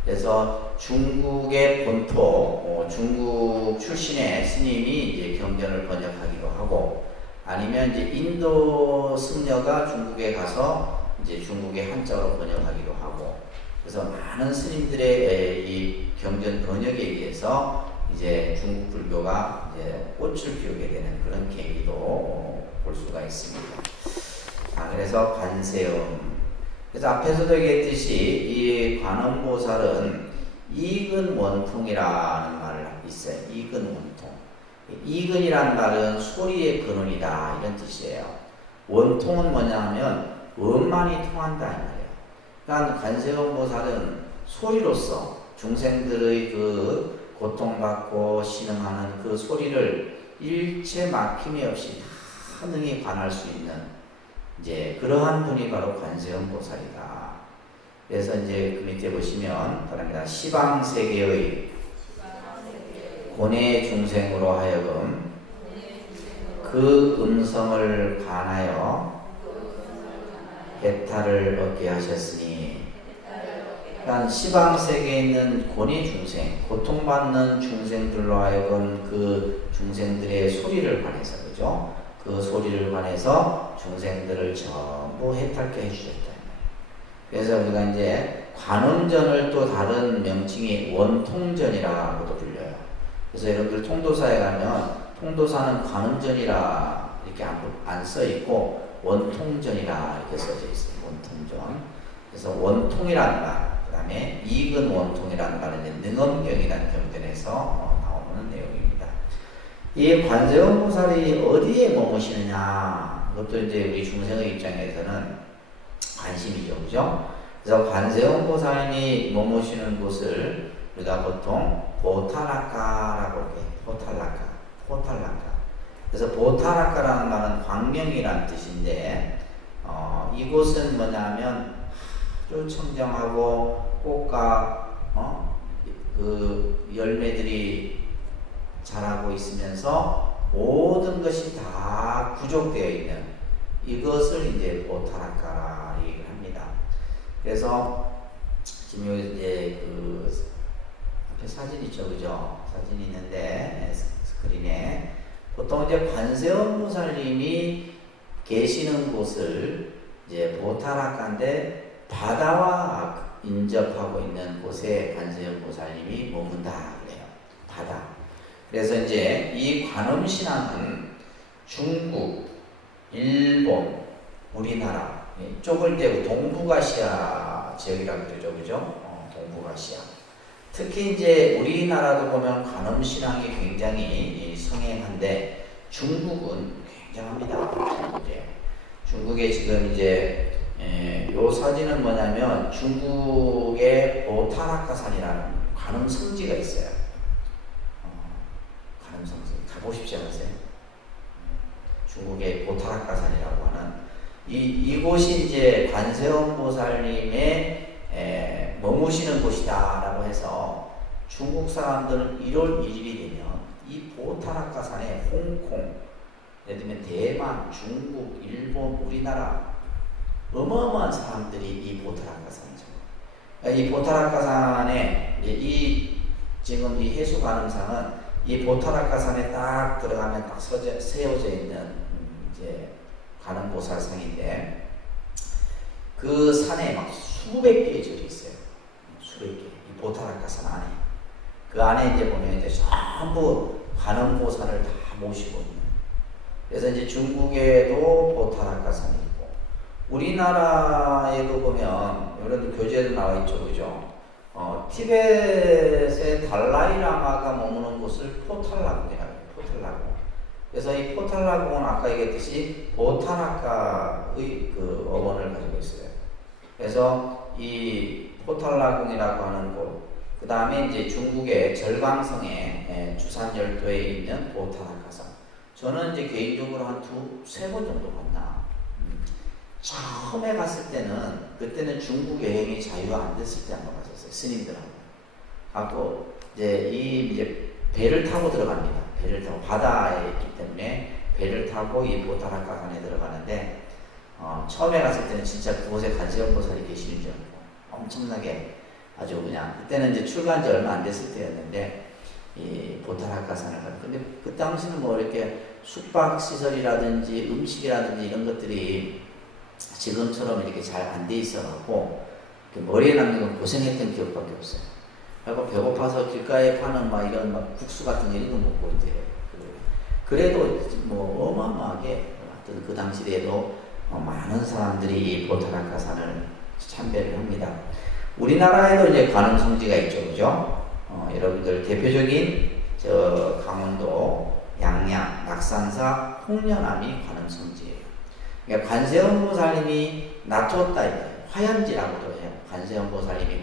그래서 중국의 본토, 중국 출신의 스님이 이제 경전을 번역하기도 하고, 아니면 이제 인도 승려가 중국에 가서 이제 중국의 한자로 번역하기도 하고, 그래서 많은 스님들의 이 경전 번역에 의해서 이제 중국 불교가 이제 꽃을 피우게 되는 그런 계기도 볼 수가 있습니다. 그래서 관세음. 그래서 앞에서도 얘기했듯이 이 관음보살은 이근 원통이라는 말이 있어요. 이근 원통. 이근이라는 말은 소리의 근원이다 이런 뜻이에요. 원통은 뭐냐면 음만이 통한다 이 말이에요. 그러니까 관세음 보살은 소리로서 중생들의 그 고통받고 신음하는 그 소리를 일체 막힘이 없이 다 능히 관할 수 있는 이제 그러한 분이 바로 관세음 보살이다. 그래서 이제 그 밑에 보시면 바랍니다. 시방세계의 고뇌 중생으로 하여금 그 음성을 관하여 해탈을 얻게 하셨으니, 그러니까 시방세계에 있는 고뇌 중생, 고통받는 중생들로 하여금 그 중생들의 소리를 관해서, 그죠? 그 소리를 관해서 중생들을 전부 해탈케 해주셨다. 그래서 우리가 이제 관음전을 또 다른 명칭이 원통전이라고도 불려요. 그래서 여러분들 통도사에 가면 통도사는 관음전이라 이렇게 안 써 있고 원통전이라 이렇게 써져 있어요. 원통전. 그래서 원통이라는 말, 그 다음에 이근 원통이라는 말은 능엄경이라는 경전에서 나오는 내용입니다. 이 관세음 보살이 어디에 머무시느냐, 그것도 이제 우리 중생의 입장에서는 관심이죠, 그죠? 그래서 관세음 보살이 머무시는 곳을 우리가 보통 보타라카라고 해요. 포탈라카. 그래서 보타라카라는 말은 광명이라는 뜻인데, 이곳은 뭐냐면 아주 청정하고 꽃과 그 열매들이 자라고 있으면서 모든 것이 다 구족되어 있는 이것을 이제 보타라카라 얘기를 합니다. 그래서 지금 여기 이제 그 앞에 사진 있죠, 그죠? 사진이 있는데 스크린에 보통 이제 관세음 보살님이 계시는 곳을 이제 보타라카인데 바다와 인접하고 있는 곳에 관세음 보살님이 머문다 그래요. 바다. 그래서 이제 이 관음신앙은 중국, 일본, 우리나라 이쪽을 이제 동북아시아 지역이라고 그러죠, 그죠? 동북아시아. 특히 이제 우리나라도 보면 관음신앙이 굉장히 성행한데 중국은 굉장합니다. 중국에 지금 이제 요 사진은 뭐냐면 중국의 보타라카산이라는 관음 성지가 있어요. 관음 성지 가보십시오, 하세요. 중국의 보타라카산이라고 하는 이곳이 이제 관세음 보살님의 머무시는 곳이다라고 해서 중국 사람들은 1월 1일이 되면 이 보타라카산에 홍콩, 예를 들면 대만, 중국, 일본, 우리나라 어마어마한 사람들이 이 보타라카산이죠. 이 보타라카산에 지금 이 해수관음상은 이 보타라카산에 딱 들어가면 딱 세워져 있는 이제 관음보살상인데 그 산에 막 수백 개의 절이 있어요. 수백 개. 이 보타라카산 안에. 그 안에 이제 보면 이제 전부 관음보살을 다 모시고 있는. 그래서 이제 중국에도 보타라카산이 있고, 우리나라에도 보면, 여러분들 교재에도 나와 있죠, 그죠? 티벳의 달라이라마가 머무는 곳을 포탈라궁이라고 해요. 포탈라궁. 그래서 이 포탈라궁은 아까 얘기했듯이 보타라카의 그 어원을 가지고 있어요. 그래서 이 포탈라궁이라고 하는 곳, 그 다음에 이제 중국의 절강성에 주산열도에 있는 보타라카산. 저는 이제 개인적으로 한 두세 번 정도 갔나. 처음에 갔을 때는, 그때는 중국 여행이 자유가 안 됐을 때 한번 갔었어요. 스님들하고. 갖고, 이제 배를 타고 들어갑니다. 배를 타고, 바다에 있기 때문에 배를 타고 이 보타라카산에 들어가는데, 처음에 갔을 때는 진짜 그곳에 관세음 보살이 계시는 줄 알고, 엄청나게 아주 그냥, 그때는 이제 출간한 지 얼마 안 됐을 때였는데, 이 보타라카산을 가는. 근데 그 당시는 뭐 이렇게 숙박시설이라든지 음식이라든지 이런 것들이 지금처럼 이렇게 잘 안 돼 있어갖고, 머리에 남는 건 고생했던 기억밖에 없어요. 그리고 배고파서 길가에 파는 막 이런 막 국수 같은 거 이런 거 먹고 이제 그래도 뭐 어마어마하게 하여튼 그 당시에도 많은 사람들이 보타라카산을 참배를 합니다. 우리나라에도 이제 관음 성지가 있죠, 그죠? 여러분들 대표적인 저 강원도 양양 낙산사 홍련암이 관음 성지예요. 그러니까 관세음보살님이 놔뒀다 이거예요. 화연지라고도 해요. 관세음보살님이.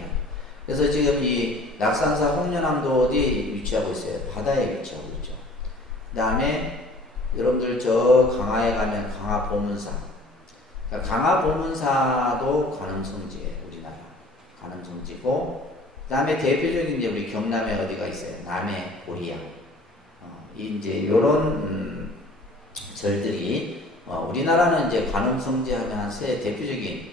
그래서 지금 이 낙산사 홍련암도 어디 위치하고 있어요? 바다에 위치하고 있죠. 그 다음에 여러분들 저 강화에 가면 강화보문사. 그러니까 강화보문사도 관음성지예요. 우리나라 관음성지고, 그 다음에 대표적인 이제 우리 경남에 어디가 있어요? 남해 보리양. 이제 요런 절들이 우리나라는 이제 관음성지 하면 대표적인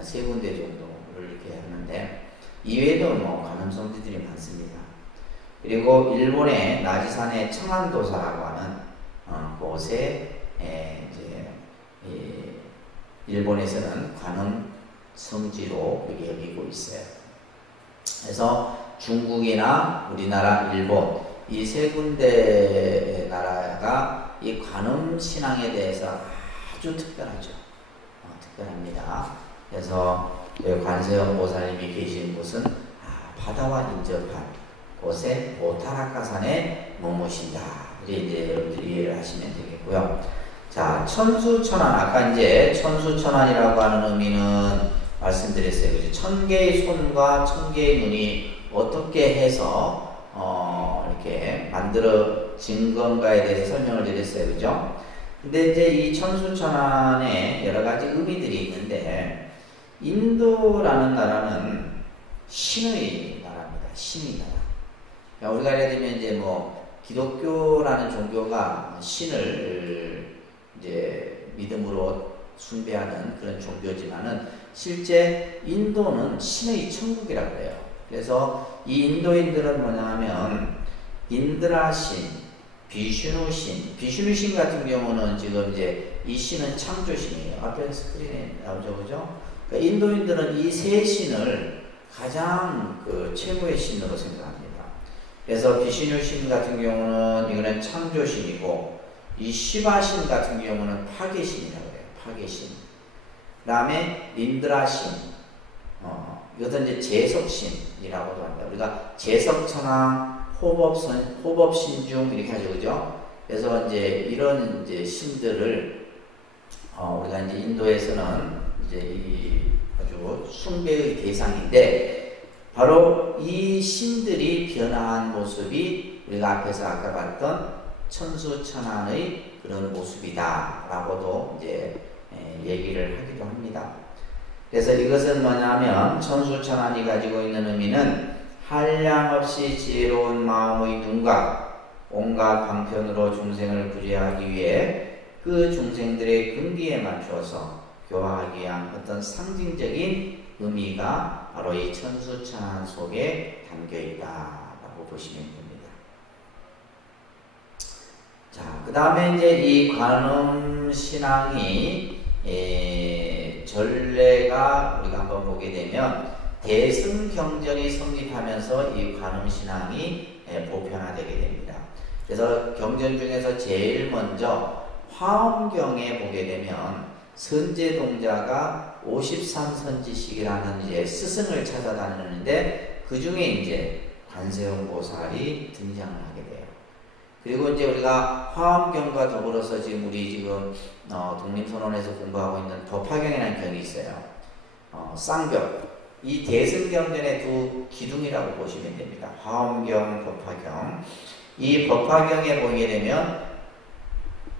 세 군데 정도를 이렇게 하는데, 이외에도 뭐 관음성지들이 많습니다. 그리고 일본의 나지산의 청안도사라고 하는 곳에 이제 일본에서는 관음성지로 여기고 있어요. 그래서 중국이나 우리나라, 일본 이 세 군데 나라가 이 관음 신앙에 대해서 아주 특별하죠. 특별합니다. 그래서 관세음 보살님이 계신 곳은 바다와 인접한 곳에 보타라카산에 머무신다. 이제 여러분들이 이해를 하시면 되겠고요. 자, 천수천안. 아까 이제 천수천안이라고 하는 의미는 말씀드렸어요. 그죠? 1000개의 손과 1000개의 눈이 어떻게 해서 이렇게 만들어진 건가에 대해서 설명을 드렸어요. 그죠? 근데 이제 이 천수천안에 여러 가지 의미들이 있는데, 인도라는 나라는 신의 나라입니다. 신의 나라. 그러니까 우리가 예를 들면 이제 뭐 기독교라는 종교가 신을 이제 믿음으로 숭배하는 그런 종교지만은 실제 인도는 신의 천국이라고 해요. 그래서 이 인도인들은 뭐냐 하면 인드라신, 비슈누신, 비슈누신 같은 경우는 지금 이제 이 신은 창조신이에요. 앞에 스크린에 나오죠, 그죠? 그러니까 인도인들은 이 세 신을 가장 그 최고의 신으로 생각합니다. 그래서 비슈누신 같은 경우는 이거는 창조신이고, 이 시바신 같은 경우는 파괴신이라고 해요. 파괴신. 그 다음에 인드라신, 이것은 이제 제석신이라고도 합니다. 우리가 제석천왕, 호법신중 이렇게 하죠, 그죠? 그래서 이제 이런 이제 신들을 우리가 이제 인도에서는 이제 이 아주 숭배의 대상인데, 바로 이 신들이 변화한 모습이 우리가 앞에서 아까 봤던 천수천안의 그런 모습이다라고도 이제 얘기를 하기도 합니다. 그래서 이것은 뭐냐면 천수천안이 가지고 있는 의미는 한량없이 지혜로운 마음의 눈과 온갖 방편으로 중생을 구제하기 위해 그 중생들의 근기에 맞추어서 교화하기 위한 어떤 상징적인 의미가 바로 이 천수천안 속에 담겨있다라고 보시면 됩니다. 자, 그 다음에 이제 이 관음신앙이 전례가 우리가 한번 보게 되면 대승경전이 성립하면서 이 관음신앙이 보편화되게 됩니다. 그래서 경전 중에서 제일 먼저 화엄경에 보게 되면 선제동자가 53선지식이라는 이제 스승을 찾아다니는데, 그 중에 이제 관세음보살이 등장을 하게 돼요. 그리고 이제 우리가 화엄경과 더불어서 지금 우리 지금 독립선언에서 공부하고 있는 법화경이라는 경이 있어요. 쌍벽. 이 대승경전의 두 기둥이라고 보시면 됩니다. 화엄경, 법화경. 이 법화경에 보게 되면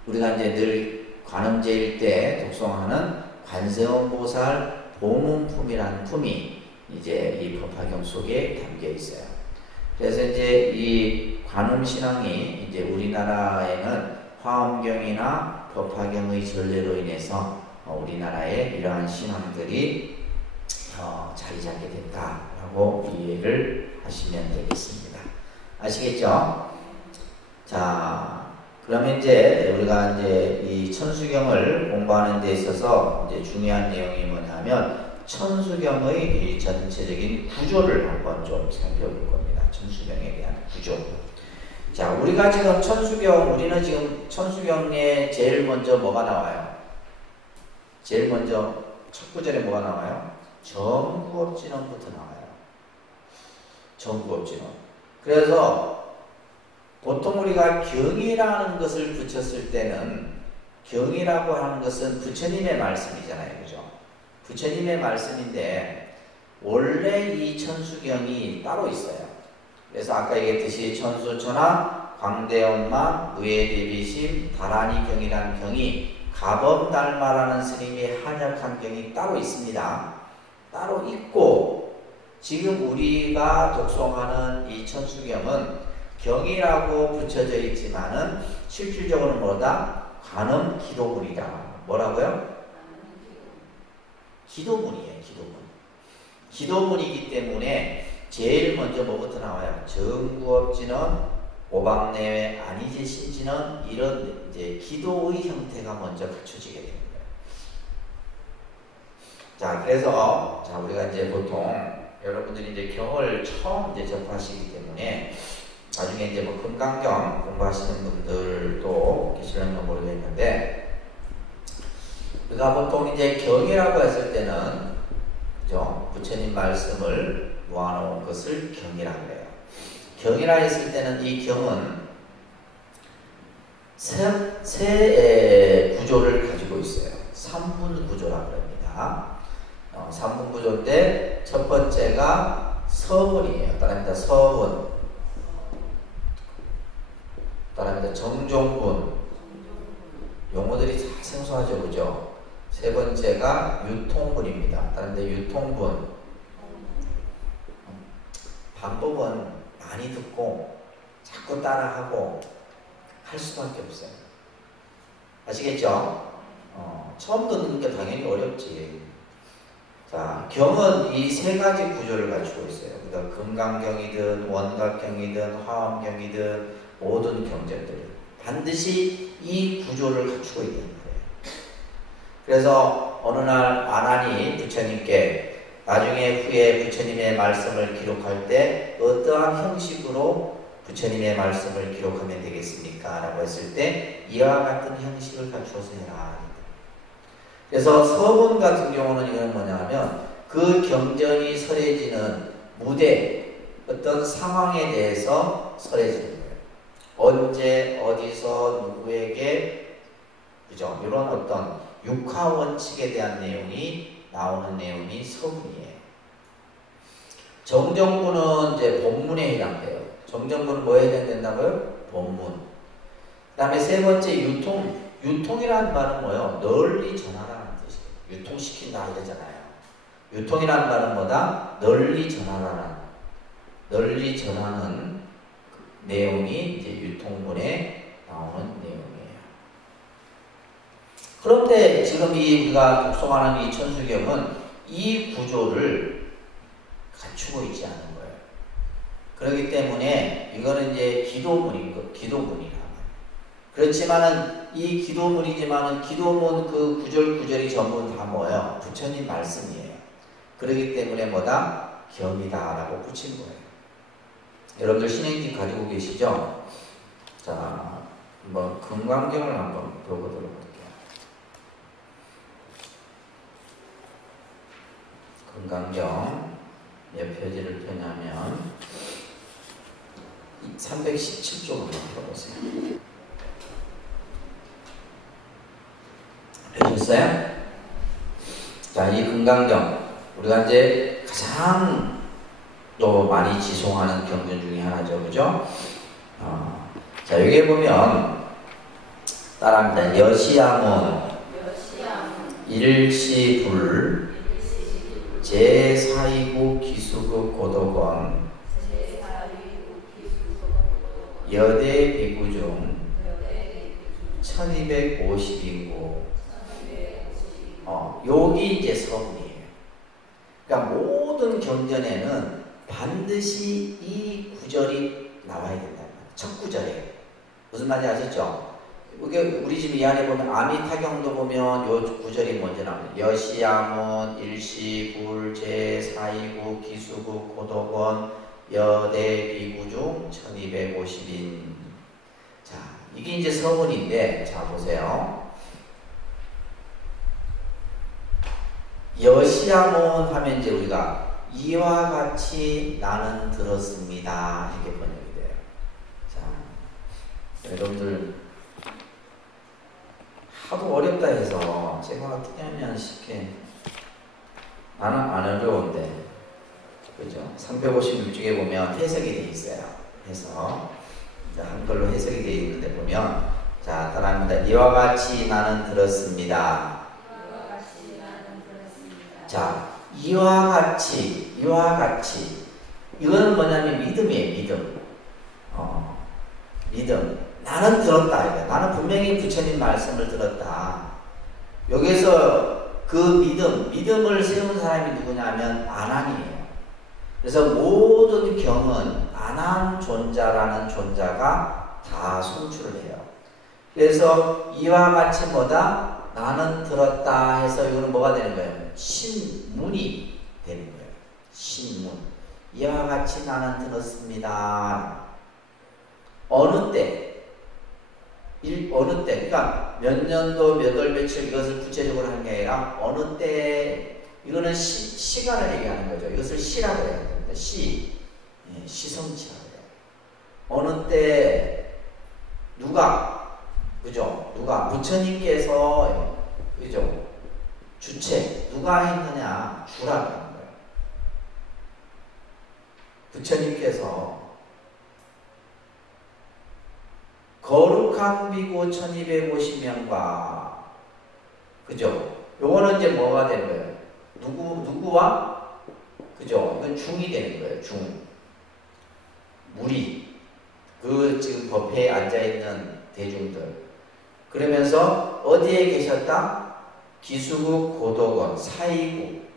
우리가 이제 늘 관음제일 때 독송하는 관세음보살 보문품이라는 품이 이제 이 법화경 속에 담겨 있어요. 그래서 이제 이 관음신앙이 이제 우리나라에는 화엄경이나 법화경의 전례로 인해서 우리나라에 이러한 신앙들이 자리 잡게 됐다라고 이해를 하시면 되겠습니다. 아시겠죠? 자, 그러면 이제 우리가 이제 이 천수경을 공부하는 데 있어서 이제 중요한 내용이 뭐냐면, 천수경의 전체적인 구조를 한번 좀 살펴볼 겁니다. 천수경에 대한 구조. 자, 우리가 지금 우리는 지금 천수경에 제일 먼저 뭐가 나와요? 제일 먼저 첫 구절에 뭐가 나와요? 정구업진언부터 나와요. 정구업진언. 그래서 보통 우리가 경이라는 것을 붙였을 때는 경이라고 하는 것은 부처님의 말씀이잖아요. 그죠? 부처님의 말씀인데 원래 이 천수경이 따로 있어요. 그래서 아까 얘기했듯이 천수천하, 광대엄마, 무예대비심, 다라니경이라는 경이 가범달마라는 스님이 한약한 경이 따로 있습니다. 따로 있고 지금 우리가 독송하는 이 천수경은 경이라고 붙여져 있지만은 실질적으로는 뭐다? 관음 기도문이다. 뭐라고요? 기도문이에요. 기도문. 기도문이기 때문에 제일 먼저 뭐부터 나와요? 정구업진언, 오박내외, 안이제신진언 이런 이제 기도의 형태가 먼저 갖춰지게 됩니다. 자, 그래서 자 우리가 이제 보통 여러분들이 이제 경을 처음 이제 접하시기 때문에 나중에 이제 뭐 금강경 공부하시는 분들도 계시려면 모르겠는데 우리가 보통 이제 경이라고 했을 때는 그죠? 부처님 말씀을 모아놓은 것을 경이라고 해요. 경이라 했을 때는 이 경은 세 구조를 가지고 있어요. 3분 구조라고 합니다. 3분 구조인데 첫 번째가 서분이에요. 따라합니다. 서분. 따라합니다. 정종분. 용어들이 다 생소하죠. 그죠? 세 번째가 유통분입니다. 따라합니다. 유통분. 방법은 많이 듣고 자꾸 따라하고 할 수밖에 없어요. 아시겠죠? 처음 듣는 게 당연히 어렵지. 자, 경은 이 세 가지 구조를 가지고 있어요. 그러니까 금강경이든 원각경이든 화엄경이든 모든 경전들이 반드시 이 구조를 갖추고 있는 거예요. 그래서 어느 날 아난이 부처님께 나중에 후에 부처님의 말씀을 기록할 때 어떠한 형식으로 부처님의 말씀을 기록하면 되겠습니까? 라고 했을 때 이와 같은 형식을 갖추어서 해라. 그래서 서분 같은 경우는 이건 뭐냐면 그 경전이 설해지는 무대, 어떤 상황에 대해서 설해지는 거예요. 언제, 어디서, 누구에게, 그죠? 이런 어떤 육하 원칙에 대한 내용이 나오는 내용이 서분이에요. 정정분은 이제 본문에 해당돼요. 정정분은 뭐에 해당된다고요? 본문. 그 다음에 세 번째 유통. 유통이라는 말은 뭐예요? 널리 전하라는 뜻이에요. 유통시킨다 이러잖아요. 유통이라는 말은 뭐다? 널리 전하라는. 널리 전하는 내용이 이제 유통문에 나오는 내용이에요. 그런데 지금 우리가 독송하는 이 천수경은 이 구조를 갖추고 있지 않은 거예요. 그렇기 때문에 이거는 이제 기도문이라. 그렇지만은 이 기도문이지만은 기도문 그 구절구절이 전부 다 뭐예요? 부처님 말씀이에요. 그렇기 때문에 뭐다? 경이다라고 붙인 거예요. 여러분들 신행지 가지고 계시죠? 자, 한번 금강경을 한번 보도록 할게요. 금강경 몇 표지를 펴냐면 317쪽을 한번 펴보세요. 펴셨어요? 자, 이 금강경 우리가 이제 가장 또 많이 지송하는 경전 중에 하나죠. 그죠? 자, 여기에 보면 따라합니다. 여시야문 일시불 제4이구 기수급 고도권 여대 비구 중 1250인구 여기 이제 서문이에요. 그러니까 모든 경전에는 반드시 이 구절이 나와야 된다. 첫 구절에 무슨 말인지 아셨죠? 우리 집 이 안에 보면 아미타경도 보면 요 구절이 먼저 나옵니다. 여시야문, 일시, 불, 제, 사이국, 기수국, 고독원, 여대, 비구중, 1250인. 자, 이게 이제 서문인데, 자, 보세요. 여시야문 하면 이제 우리가 이와 같이 나는 들었습니다. 이렇게 번역이 돼요. 자, 여러분들 하도 어렵다 해서 제가 어떻게 하면 쉽게 나는 안 어려운데 그죠? 356쪽에 보면 해석이 돼 있어요. 해석 한글로 해석이 돼 있는데 보면 자 따라합니다. 이와 같이 나는 들었습니다. 자 이와 같이 이거는 뭐냐면 믿음이에요. 믿음. 믿음. 나는 들었다. 이거. 나는 분명히 부처님 말씀을 들었다. 여기서 그 믿음을 세운 사람이 누구냐면 아난이에요. 그래서 모든 경은 아난 존자라는 존자가 다 송출을 해요. 그래서 이와 같이 뭐다? 나는 들었다 해서 이거는 뭐가 되는 거예요? 신문이 되는 거예요. 신문. 이와 같이 나는 들었습니다. 어느 때? 어느 때, 그러니까 몇 년도 몇 월 며칠 이것을 구체적으로 하는 게 아니라 어느 때, 이거는 시간을 얘기하는 거죠. 이것을 시라고 해야 됩니다. 시성치라고 해요. 어느 때, 그죠? 부처님께서, 그죠? 주체, 누가 했느냐? 주라고 하는 거예요. 부처님께서 거룩한 비구 1250명과 그죠? 요거는 이제 뭐가 되는 거예요? 누구와? 그죠? 이건 중이 되는 거예요. 중. 무리. 지금 법회에 앉아있는 대중들. 그러면서 어디에 계셨다? 기수국 고독원, 사이국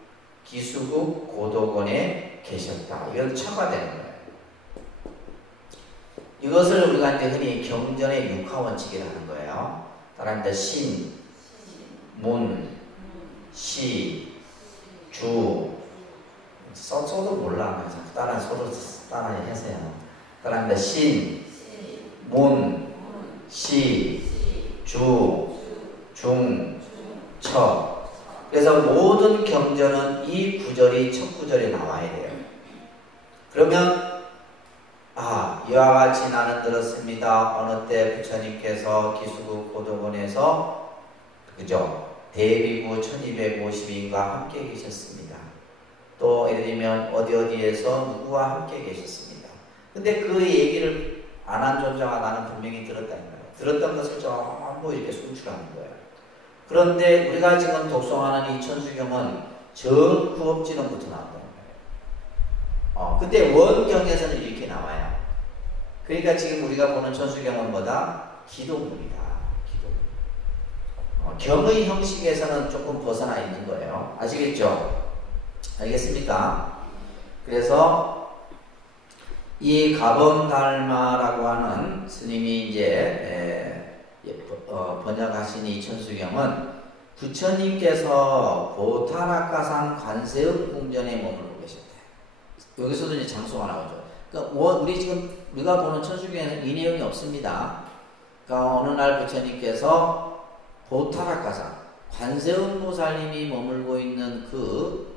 기수국 고독원에 계셨다. 이건 처가 되는 거예요. 이것을 우리가 이제 흔히 경전의 육하원칙이라고 하는 거예요. 따라합니다. 신, 문, 시, 주. 써도 몰라. 따라 하세요. 따라합니다. 신, 문, 시, 주, 중, 처. 그래서 모든 경전은 이 구절이 첫 구절에 나와야 돼요. 그러면 이와 같이 나는 들었습니다. 어느 때 부처님께서 기수국 고독원에서 그죠? 대비구 1250인과 함께 계셨습니다. 또 예를 들면 어디에서 누구와 함께 계셨습니다. 근데 그 얘기를 안 한 존자가 나는 분명히 들었다는 거예요. 들었던 것을 전부 이렇게 송출하는 거예요. 그런데 우리가 지금 독송하는 이 천수경은 저 구업지론부터 나온다는 거예요. 근데 원경에서는 이렇게 나와요. 그러니까 지금 우리가 보는 천수경은 뭐다? 기도문이다. 기도문. 경의 형식에서는 조금 벗어나 있는 거예요. 아시겠죠? 알겠습니까? 그래서 이 가범달마라고 하는 스님이 이제 번역하신 이 천수경은 부처님께서 보타라카산 관세음 궁전에 머물고 계셨대요. 여기서도 이제 장소가 나오죠. 그러니까 우리가 보는 천수경에는 이 내용이 없습니다. 그러니까 어느 날 부처님께서 보타라카산 관세음보살님이 머물고 있는 그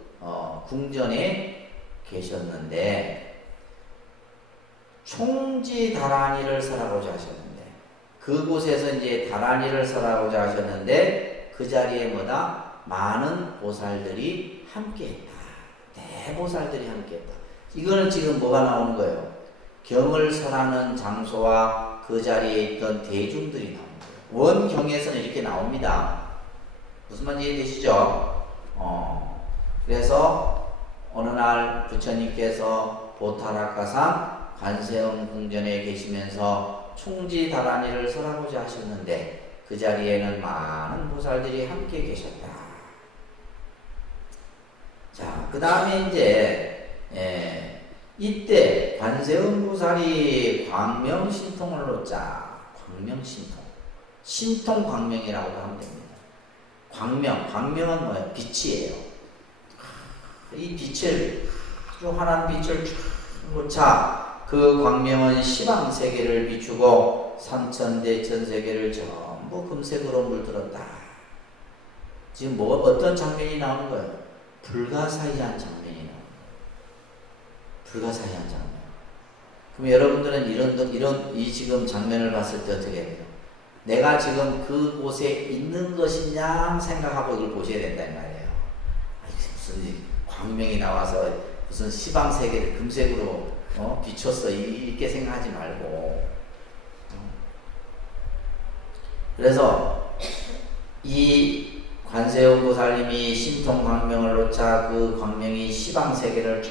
궁전에 계셨는데 총지다라니를 설하고자 하셨는데 그곳에서 이제 다라니를 설하고자 하셨는데 그 자리에 뭐다? 많은 보살들이 함께했다. 대보살들이 함께했다. 이거는 지금 뭐가 나오는 거예요? 경을 설하는 장소와 그 자리에 있던 대중들이 나오는 거예요. 원경에서는 이렇게 나옵니다. 무슨 말인지 이해되시죠? 그래서 어느 날 부처님께서 보타라카산 관세음 궁전에 계시면서 총지다라니를 설하고자 하셨는데 그 자리에는 많은 보살들이 함께 계셨다. 자, 그 다음에 이제 이때 관세음 보살이 광명신통을 놓자. 광명신통. 신통광명이라고 하면 됩니다. 광명은 뭐예요? 빛이에요. 이 빛을 아주 환한 빛을 쫙 그 광명은 시방세계를 비추고 삼천대천세계를 전부 금색으로 물들었다. 지금 어떤 장면이 나오는 거예요? 불가사의한 장면이 나오는 거예요. 불가사의한 장면. 그럼 여러분들은 이 지금 장면을 봤을 때 어떻게 해요? 내가 지금 그곳에 있는 것이냐 생각하고 이걸 보셔야 된다는 말이에요. 무슨 광명이 나와서 무슨 시방세계를 금색으로 비췄어 이렇게 생각하지 말고. 그래서 이 관세음보살님이 신통광명을 놓자 그 광명이 시방세계를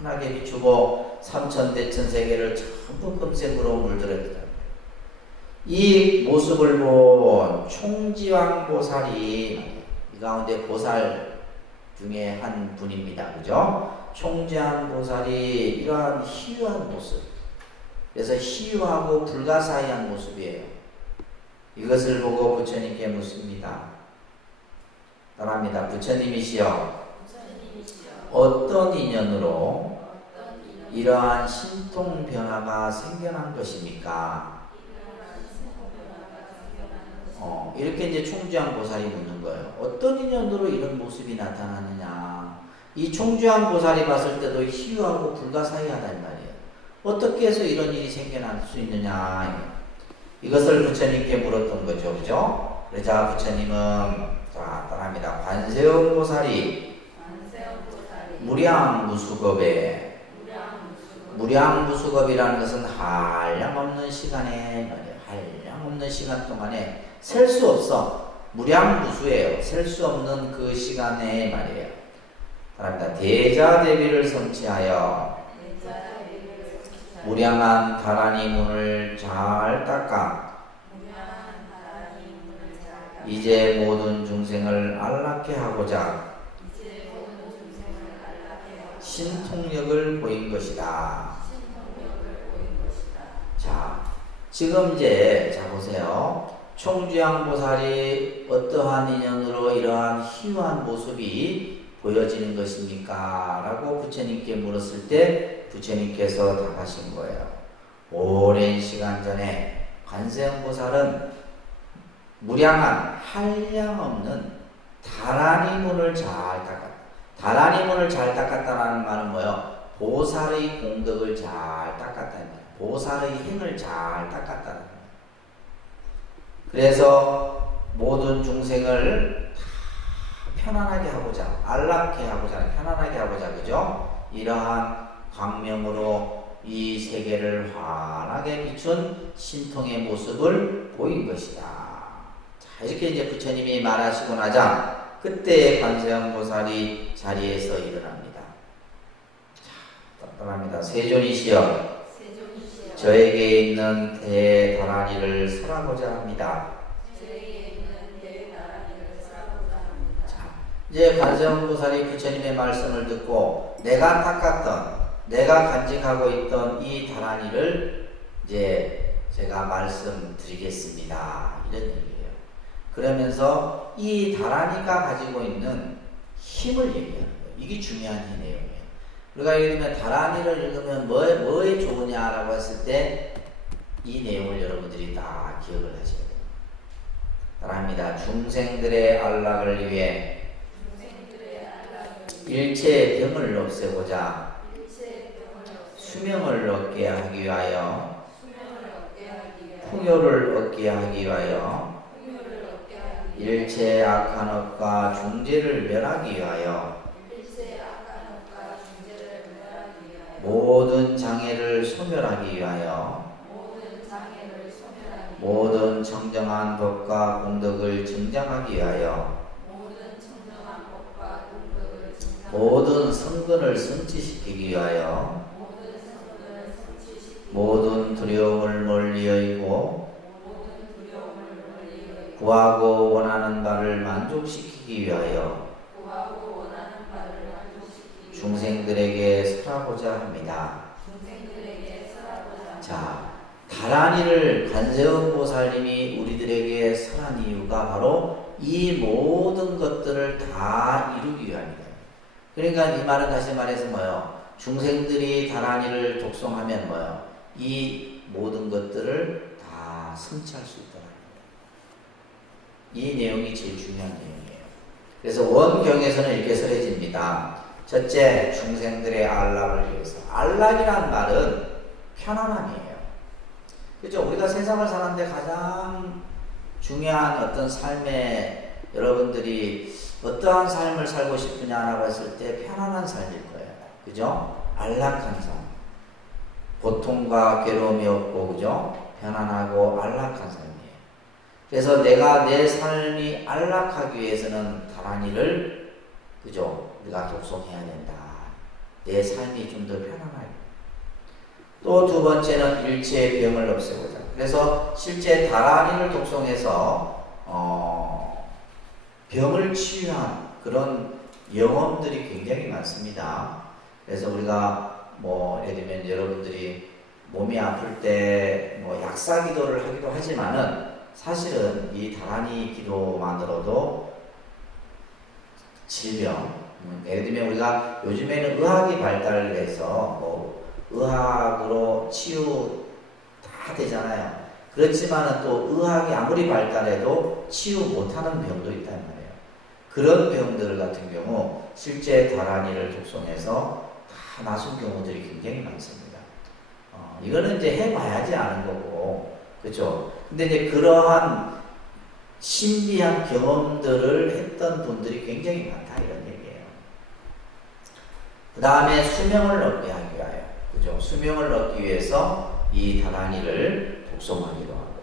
환하게 비추고 삼천대천세계를 전부 금색으로 물들었다. 이 모습을 본 총지왕보살이 이 가운데 보살 중에 한 분입니다. 그죠? 총지왕보살이 이러한 희유한 모습, 그래서 희유하고 불가사의한 모습이에요. 이것을 보고 부처님께 묻습니다. 따라합니다. 부처님이시여, 어떤 인연으로 이러한 신통 변화가 생겨난 것입니까? 이렇게 이제 총지왕보살이 묻는 거예요. 어떤 인연으로 이런 모습이 나타나느냐. 이 총지왕보살이 봤을 때도 희유하고 불가사의하단 말이에요. 어떻게 해서 이런 일이 생겨날 수 있느냐. 이것을 부처님께 물었던 거죠. 그죠? 그러자 부처님은 따라합니다. 관세음보살이 무량무수겁에, 무량무수겁이라는 것은 한량없는 시간에, 한량없는 시간 동안에 셀 수 없어. 무량무수예요. 셀 수 없는 그 시간에 말이에요. 따라합니다. 대자대비를 성취하여 무량한 다라니 문을 잘 닦아 이제 모든 중생을 안락케 하고자 신통력을 보인 것이다. 자, 지금 이제 자 보세요. 총지왕보살이 어떠한 인연으로 이러한 희유한 모습이 보여지는 것입니까? 라고 부처님께 물었을 때 부처님께서 답하신 거예요. 오랜 시간 전에 관세음보살은 무량한 한량없는 다라니 문을 잘 닦았다. 다라니 문을 잘 닦았다라는 말은 뭐예요? 보살의 공덕을 잘 닦았다는 거예요. 보살의 힘을 잘 닦았다는 거예요. 그래서 모든 중생을 편안하게 하고자, 안락케 하고자, 편안하게 하고자, 그죠? 이러한 광명으로 이 세계를 환하게 비춘 신통의 모습을 보인 것이다. 자, 이렇게 이제 부처님이 말하시고 나자 그때 관세음보살이 자리에서 일어납니다. 자, 따라합니다. 세존이시여, 저에게 있는 대다라니를 설하고자 합니다. 이제 관세음보살이 부처님의 말씀을 듣고 내가 닦았던, 내가 간직하고 있던 이 다라니를 이제 제가 말씀드리겠습니다. 이런 얘기예요. 그러면서 이 다라니가 가지고 있는 힘을 얘기하는 거예요. 이게 중요한 내용이에요. 우리가 예를 들면 다라니를 읽으면 뭐에 좋으냐라고 했을 때 이 내용을 여러분들이 다 기억을 하셔야 돼요. 따라합니다. 중생들의 안락을 위해 일체 병을 없애고자 수명을 얻게 하기 위하여 풍요를 얻게 하기 위하여 일체 악한 업과 중죄를 멸하기 위하여 모든 장애를 소멸하기 위하여 모든 청정한 법과 공덕을 증장하기 위하여 모든 성근을 성취시키기 위하여 모든 두려움을 멀리 여의고 구하고 원하는 바를 만족시키기 위하여 중생들에게 설하고자 합니다. 자, 다란이를 관세음보살님이 우리들에게 설한 이유가 바로 이 모든 것들을 다 이루기 위함이다. 그러니까 이 말은 다시 말해서 뭐요? 중생들이 다란이를 독송하면 뭐요? 이 모든 것들을 다 성취할 수 있다는 거예요. 이 내용이 제일 중요한 내용이에요. 그래서 원경에서는 이렇게 설해집니다. 첫째, 중생들의 안락을 위해서. 안락이란 말은 편안함이에요. 그렇죠? 우리가 세상을 사는데 가장 중요한 어떤 삶에 여러분들이 어떠한 삶을 살고 싶으냐라고 했을 때 편안한 삶일 거예요. 그죠? 안락한 삶. 고통과 괴로움이 없고, 그죠? 편안하고 안락한 삶이에요. 그래서 내가 내 삶이 안락하기 위해서는 다란이를, 그죠? 우리가 독송해야 된다. 내 삶이 좀 더 편안하게. 또 두 번째는 일체의 병을 없애고자. 그래서 실제 다란이를 독송해서 병을 치유한 그런 영혼들이 굉장히 많습니다. 그래서 우리가 뭐 예를 들면 여러분들이 몸이 아플 때 뭐 약사 기도를 하기도 하지만은 사실은 이 다란이 기도만으로도 질병, 예를 들면 우리가 요즘에는 의학이 발달을 해서 뭐 의학으로 치유 다 되잖아요. 그렇지만은 또 의학이 아무리 발달해도 치유 못하는 병도 있단 말이에요. 그런 병들 같은 경우 실제 다란이를 독송해서 다 나은 경우들이 굉장히 많습니다. 이거는 이제 해봐야지 아는 거고, 그렇죠? 근데 이제 그러한 신비한 경험들을 했던 분들이 굉장히 많다 이런 얘기예요. 그 다음에 수명을 얻게 하기 위하여, 그죠? 수명을 얻기 위해서 이 다란이를 독송하기도 하고,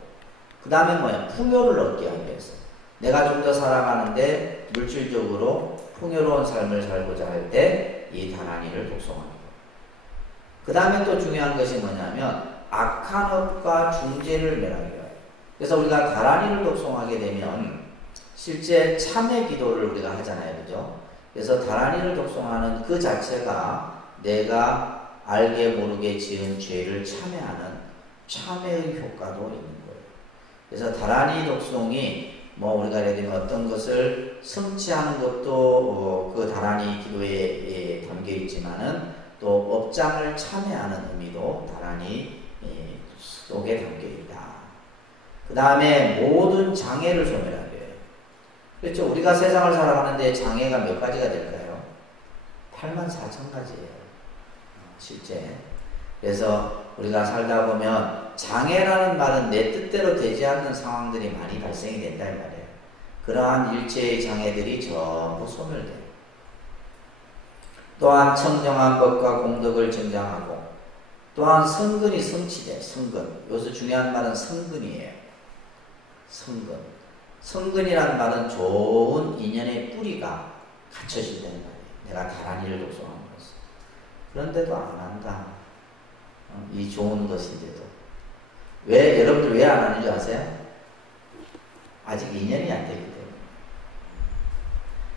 그 다음에 뭐야? 풍요를 얻게 하기 위해서 내가 좀 더 살아가는데 물질적으로 풍요로운 삶을 살고자 할 때 이 다란이를 독송하기도. 그 다음에 또 중요한 것이 뭐냐면 악한 업과 중재를 멸하기 위하여. 그래서 우리가 다란이를 독송하게 되면 실제 참회 기도를 우리가 하잖아요. 그죠? 그래서 다란이를 독송하는 그 자체가 내가 알게 모르게 지은 죄를 참회하는 참회의 효과도 있는 거예요. 그래서 다란이 독송이 뭐 우리가 예를 들면 어떤 것을 성취하는 것도 그 다란이 기도에 담겨 있지만은 또 업장을 참회하는 의미도 다란이 속에 담겨 있다. 그 다음에 모든 장애를 소멸하게 해요. 그렇죠? 우리가 세상을 살아가는데 장애가 몇 가지가 될까요? 84,000가지예요. 실제. 그래서 우리가 살다 보면 장애라는 말은 내 뜻대로 되지 않는 상황들이 많이 발생이 된다 이 말이에요. 그러한 일체의 장애들이 전부 소멸돼요. 또한 청정한 법과 공덕을 증장하고, 또한 성근이 성취돼. 성근. 여기서 중요한 말은 성근이에요. 성근. 성근이라는 말은 좋은 인연의 뿌리가 갖춰진다는 말이에요. 내가 다란이를 독송하는 것은. 그런데도 안 한다. 이 좋은 것인데도. 왜, 여러분들 왜 안 하는 줄 아세요? 아직 인연이 안 되기 때문에.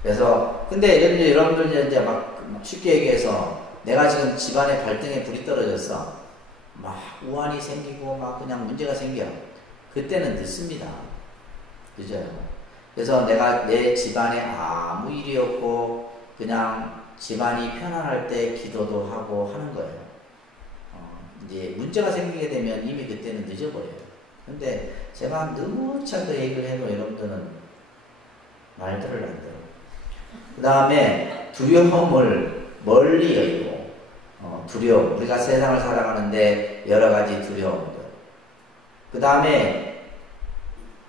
그래서, 근데 여러분들 이제 막 쉽게 얘기해서 내가 지금 집안에 발등에 불이 떨어졌어. 막 우환이 생기고 막 그냥 문제가 생겨. 그때는 늦습니다. 그죠? 그래서 내가 내 집안에 아무 일이 없고 그냥 집안이 편안할 때 기도도 하고 하는 거예요. 이제 문제가 생기게 되면 이미 그때는 늦어버려요. 근데 제가 너무 잘 얘기를 해도 여러분들은 말들을 안 들어요. 그 다음에 두려움을 멀리 여기고, 두려움. 우리가 세상을 살아가는데 여러 가지 두려움들. 그 다음에,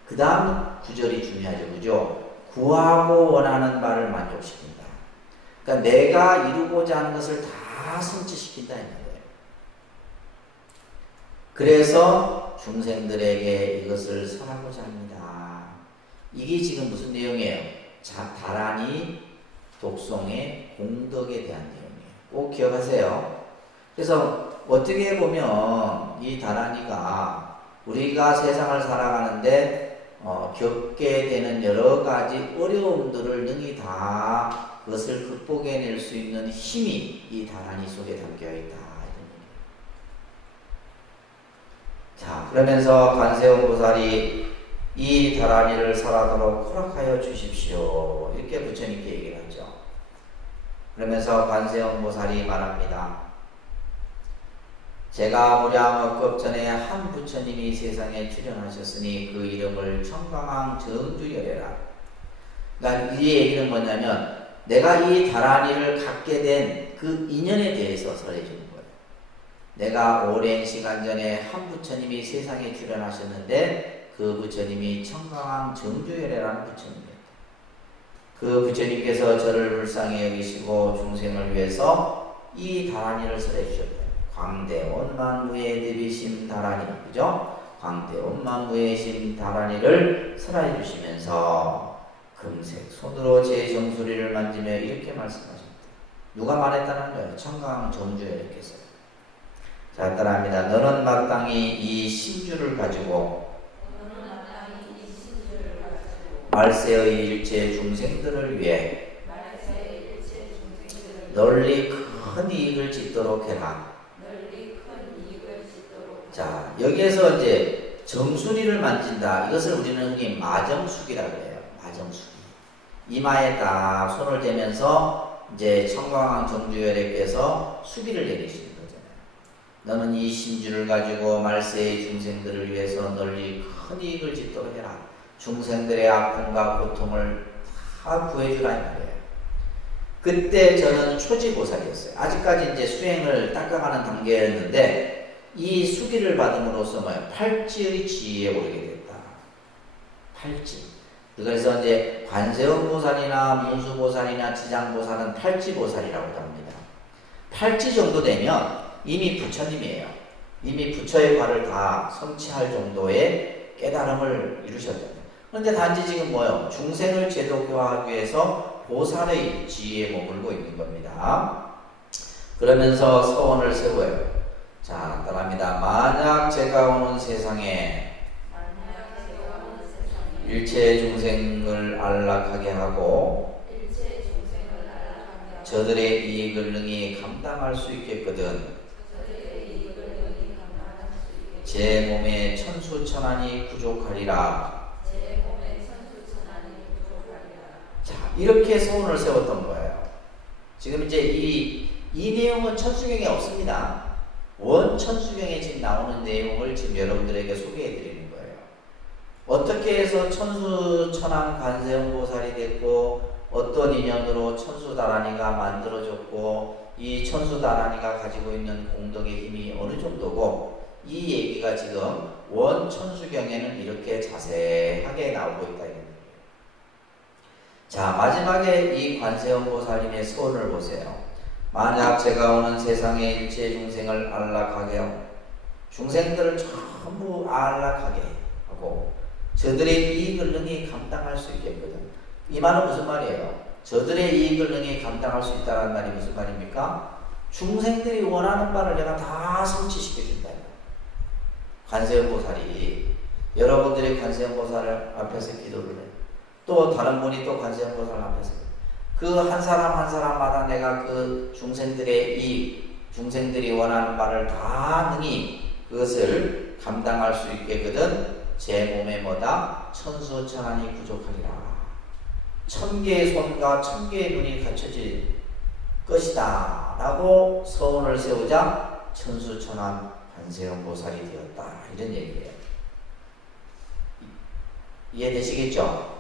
그 다음 구절이 중요하죠. 그죠? 구하고 원하는 바를 만족시킨다. 그러니까 내가 이루고자 하는 것을 다 성취시킨다. 그래서 중생들에게 이것을 설하고자 합니다. 이게 지금 무슨 내용이에요? 다란이 독송의 공덕에 대한 내용이에요. 꼭 기억하세요. 그래서 어떻게 보면 이 다란이가 우리가 세상을 살아가는데 겪게 되는 여러 가지 어려움들을 능히 다 그것을 극복해낼 수 있는 힘이 이 다란이 속에 담겨 있다. 자, 그러면서 관세음보살이 이 다란이를 살아도록 허락하여 주십시오. 이렇게 부처님께 얘기를 하죠. 그러면서 관세음보살이 말합니다. 제가 무량억급 전에 한 부처님이 세상에 출현하셨으니 그 이름을 청강왕 정주열애라. 그러니까 이 얘기는 뭐냐면 내가 이 다란이를 갖게 된 그 인연에 대해서 설해주는 거예요. 내가 오랜 시간 전에 한 부처님이 세상에 출현하셨는데 그 부처님이 청강왕 정주열애라는 부처님이었다. 그 부처님께서 저를 불쌍히 여기시고 중생을 위해서 이 다란이를 설해 주셨다. 광대온 만무의 대비심 다란이, 그죠? 광대온 만무의 심 다란이를 설해 주시면서 금색 손으로 제 정수리를 만지며 이렇게 말씀하셨다. 누가 말했다는 거예요? 청강 정주열애께서. 자, 따라합니다. 너는 마땅히 이 심주를 가지고 말세의 일체 중생들을 위해 널리 큰 이익을 짓도록 해라. 자, 여기에서 이제 정수리를 만진다. 이것을 우리는 흔히 마정숙이라고 해요. 마정숙. 이마에 딱 손을 대면서 이제 청강왕 정주열애께서 수기를 내리시는 거잖아요. 너는 이 심주를 가지고 말세의 중생들을 위해서 널리 큰 이익을 짓도록 해라. 중생들의 아픔과 고통을 다 구해주라 이 말이에요. 그때 저는 초지보살이었어요. 아직까지 이제 수행을 닦아가는 단계였는데 이 수기를 받음으로써 뭐예요? 팔지의 지위에 오르게 됐다. 팔지. 그래서 이제 관세음보살이나 문수보살이나 지장보살은 팔지보살이라고 합니다. 팔지 정도 되면 이미 부처님이에요. 이미 부처의 과를 다 성취할 정도의 깨달음을 이루셨잖아요. 그런데 단지 지금 뭐예요? 중생을 제도화하기 위해서 보살의 지위에 머물고 있는 겁니다. 그러면서 서원을 세워요. 자, 따라합니다. 만약 제가 오는 세상에 일체 중생을 안락하게 하고 저들의 이익을 능히 감당할 수 있겠거든 제 몸에 천수천안이 부족하리라. 자, 이렇게 소원을 세웠던 거예요. 지금 이제 이 내용은 천수경에 없습니다. 원천수경에 지금 나오는 내용을 지금 여러분들에게 소개해 드리는 거예요. 어떻게 해서 천수천안 관세음보살이 됐고 어떤 인연으로 천수다란이가 만들어졌고 이 천수다란이가 가지고 있는 공덕의 힘이 어느 정도고 이 얘기가 지금 원천수경에는 이렇게 자세하게 나오고 있다. 자, 마지막에 이 관세음보살님의 소원을 보세요. 만약 제가 오는 세상의 일체 중생을 안락하게 하고 중생들을 전부 안락하게 하고 저들의 이익을 능히 감당할 수 있겠거든. 이 말은 무슨 말이에요? 저들의 이익을 능히 감당할 수 있다는 말이 무슨 말입니까? 중생들이 원하는 바를 내가 다 성취시켜준다. 관세음보살이 여러분들이 관세음보살 앞에서 기도를 해요. 또 다른 분이 또 관세음보살 앞에서 그 한 사람 한 사람마다 내가 그 중생들의 이익, 중생들이 원하는 바를 다 능히 그것을 감당할 수 있겠거든 제 몸에 뭐다? 천수천안이 부족하리라. 1000개의 손과 1000개의 눈이 갖춰질 것이다 라고 서원을 세우자 천수천안 관세음보살이 되었다. 이런 얘기예요. 이해되시겠죠?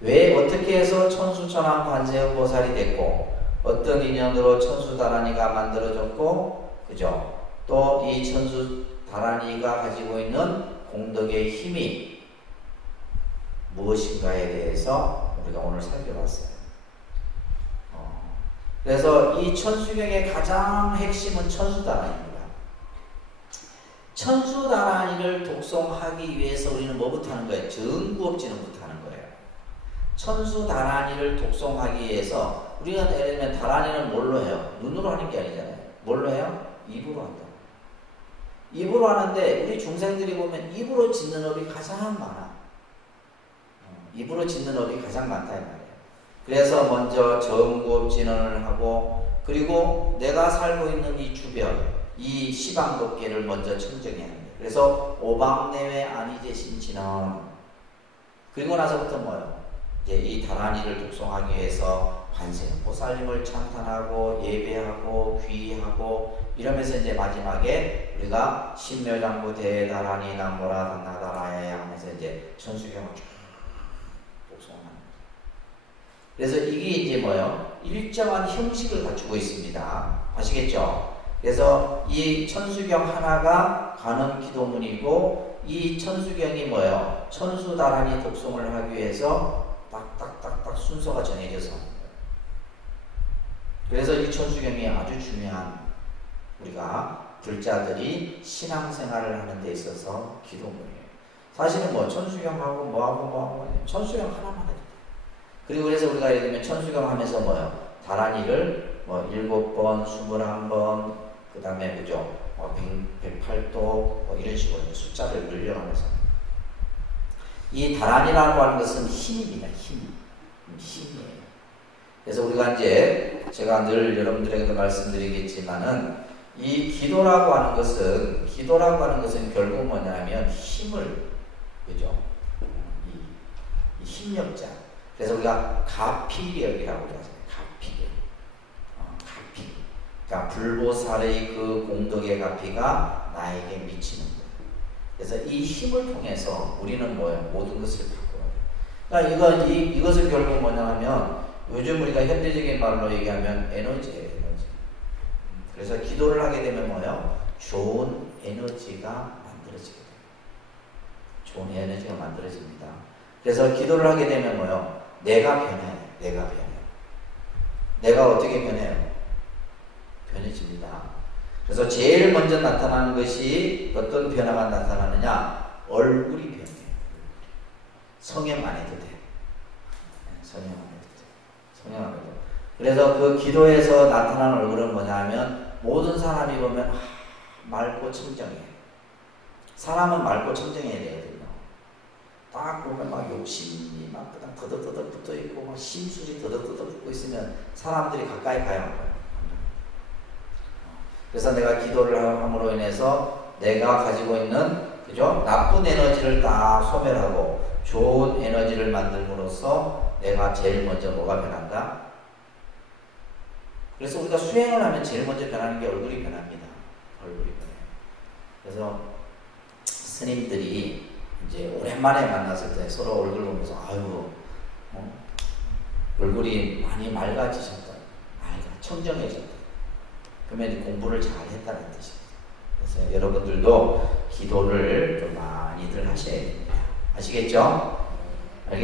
왜 어떻게 해서 천수천안 관세음보살이 됐고 어떤 인연으로 천수다란이가 만들어졌고 그죠? 또 이 천수다란이가 가지고 있는 공덕의 힘이 무엇인가에 대해서 우리가 오늘 살펴봤어요. 그래서 이 천수경의 가장 핵심은 천수다란이입니다. 천수다란이를 독송하기 위해서 우리는 뭐부터 하는 거예요? 정구업진음부터 하는 거예요. 천수다란이를 독송하기 위해서 우리가 예를 들면 다란이는 뭘로 해요? 눈으로 하는 게 아니잖아요. 뭘로 해요? 입으로 한다. 입으로 하는데 우리 중생들이 보면 입으로 짓는 업이 가장 많아. 입으로 짓는 업이 가장 많다 이 말이에요. 그래서 먼저 정구업진언을 하고 그리고 내가 살고 있는 이 주변 이 시방법계를 먼저 청정해야 합니다. 그래서 오방내외 아니제신치는 그리고 나서부터 뭐요? 이제 이 다란이를 독송하기 위해서 관세 보살님을 찬탄하고 예배하고 귀의하고 이러면서 이제 마지막에 우리가 신묘장부 대다란이 남보라 단나다라에 하면서 이제 천수경을 쭉 독송합니다. 그래서 이게 이제 뭐요? 일정한 형식을 갖추고 있습니다. 아시겠죠? 그래서 이 천수경 하나가 관음 기도문이고 이 천수경이 뭐예요? 천수다란이 독송을 하기 위해서 딱딱딱딱 순서가 정해져서 그래서 이 천수경이 아주 중요한 우리가 불자들이 신앙생활을 하는 데 있어서 기도문이에요. 사실은 뭐 천수경하고 뭐하고 천수경 하나만 해도 돼. 그리고 그래서 우리가 예를 들면 천수경 하면서 뭐예요? 다란이를 뭐 7번, 21번, 그 다음에 그죠? 108도 뭐 이런 식으로 숫자를 늘려가면서 이 다란이라고 하는 것은 힘입니다. 힘이에요. 그래서 우리가 이제 제가 늘 여러분들에게도 말씀드리겠지만은 이 기도라고 하는 것은 결국 뭐냐면 힘을 그죠? 이 힘력자. 그래서 우리가 가피력이라고 하잖아요. 가피력. 가피. 그러니까 불보살의 그 공덕의 가피가 나에게 미치는 거예요. 그래서 이 힘을 통해서 우리는 뭐예요? 모든 것을 바꿔요. 그러니까 이것을 결국 뭐냐 하면 요즘 우리가 현대적인 말로 얘기하면 에너지예요. 에너지. 그래서 기도를 하게 되면 뭐예요? 좋은 에너지가 만들어지게 돼요. 좋은 에너지가 만들어집니다. 그래서 기도를 하게 되면 뭐예요? 내가 변해요. 내가 어떻게 변해요? 변해집니다. 그래서 제일 먼저 나타나는 것이 어떤 변화가 나타나느냐? 얼굴이 변해요. 성형 안 해도 돼요. 성형 안 해도 돼요. 그래서 그 기도에서 나타나는 얼굴은 뭐냐 하면 모든 사람이 보면 맑고 청정해요. 사람은 맑고 청정해야 되거든요. 딱 보면 막 욕심이 막 그냥 더덕더덕 붙어 있고 막 심술이 더덕더덕 붙고 있으면 사람들이 가까이 가야 하는 그래서 내가 기도를 함으로 인해서 내가 가지고 있는 그죠? 나쁜 에너지를 다 소멸하고 좋은 에너지를 만들므로써 내가 제일 먼저 뭐가 변한다? 그래서 우리가 수행을 하면 제일 먼저 변하는 게 얼굴이 변합니다. 얼굴이 변해요. 그래서 스님들이 이제 오랜만에 만났을 때 서로 얼굴 보면서 아유 얼굴이 많이 맑아지셨다. 청정해졌다. 그러면 이제 공부를 잘 했다는 뜻입니다. 그래서 여러분들도 기도를 좀 많이들 하셔야 됩니다. 아시겠죠?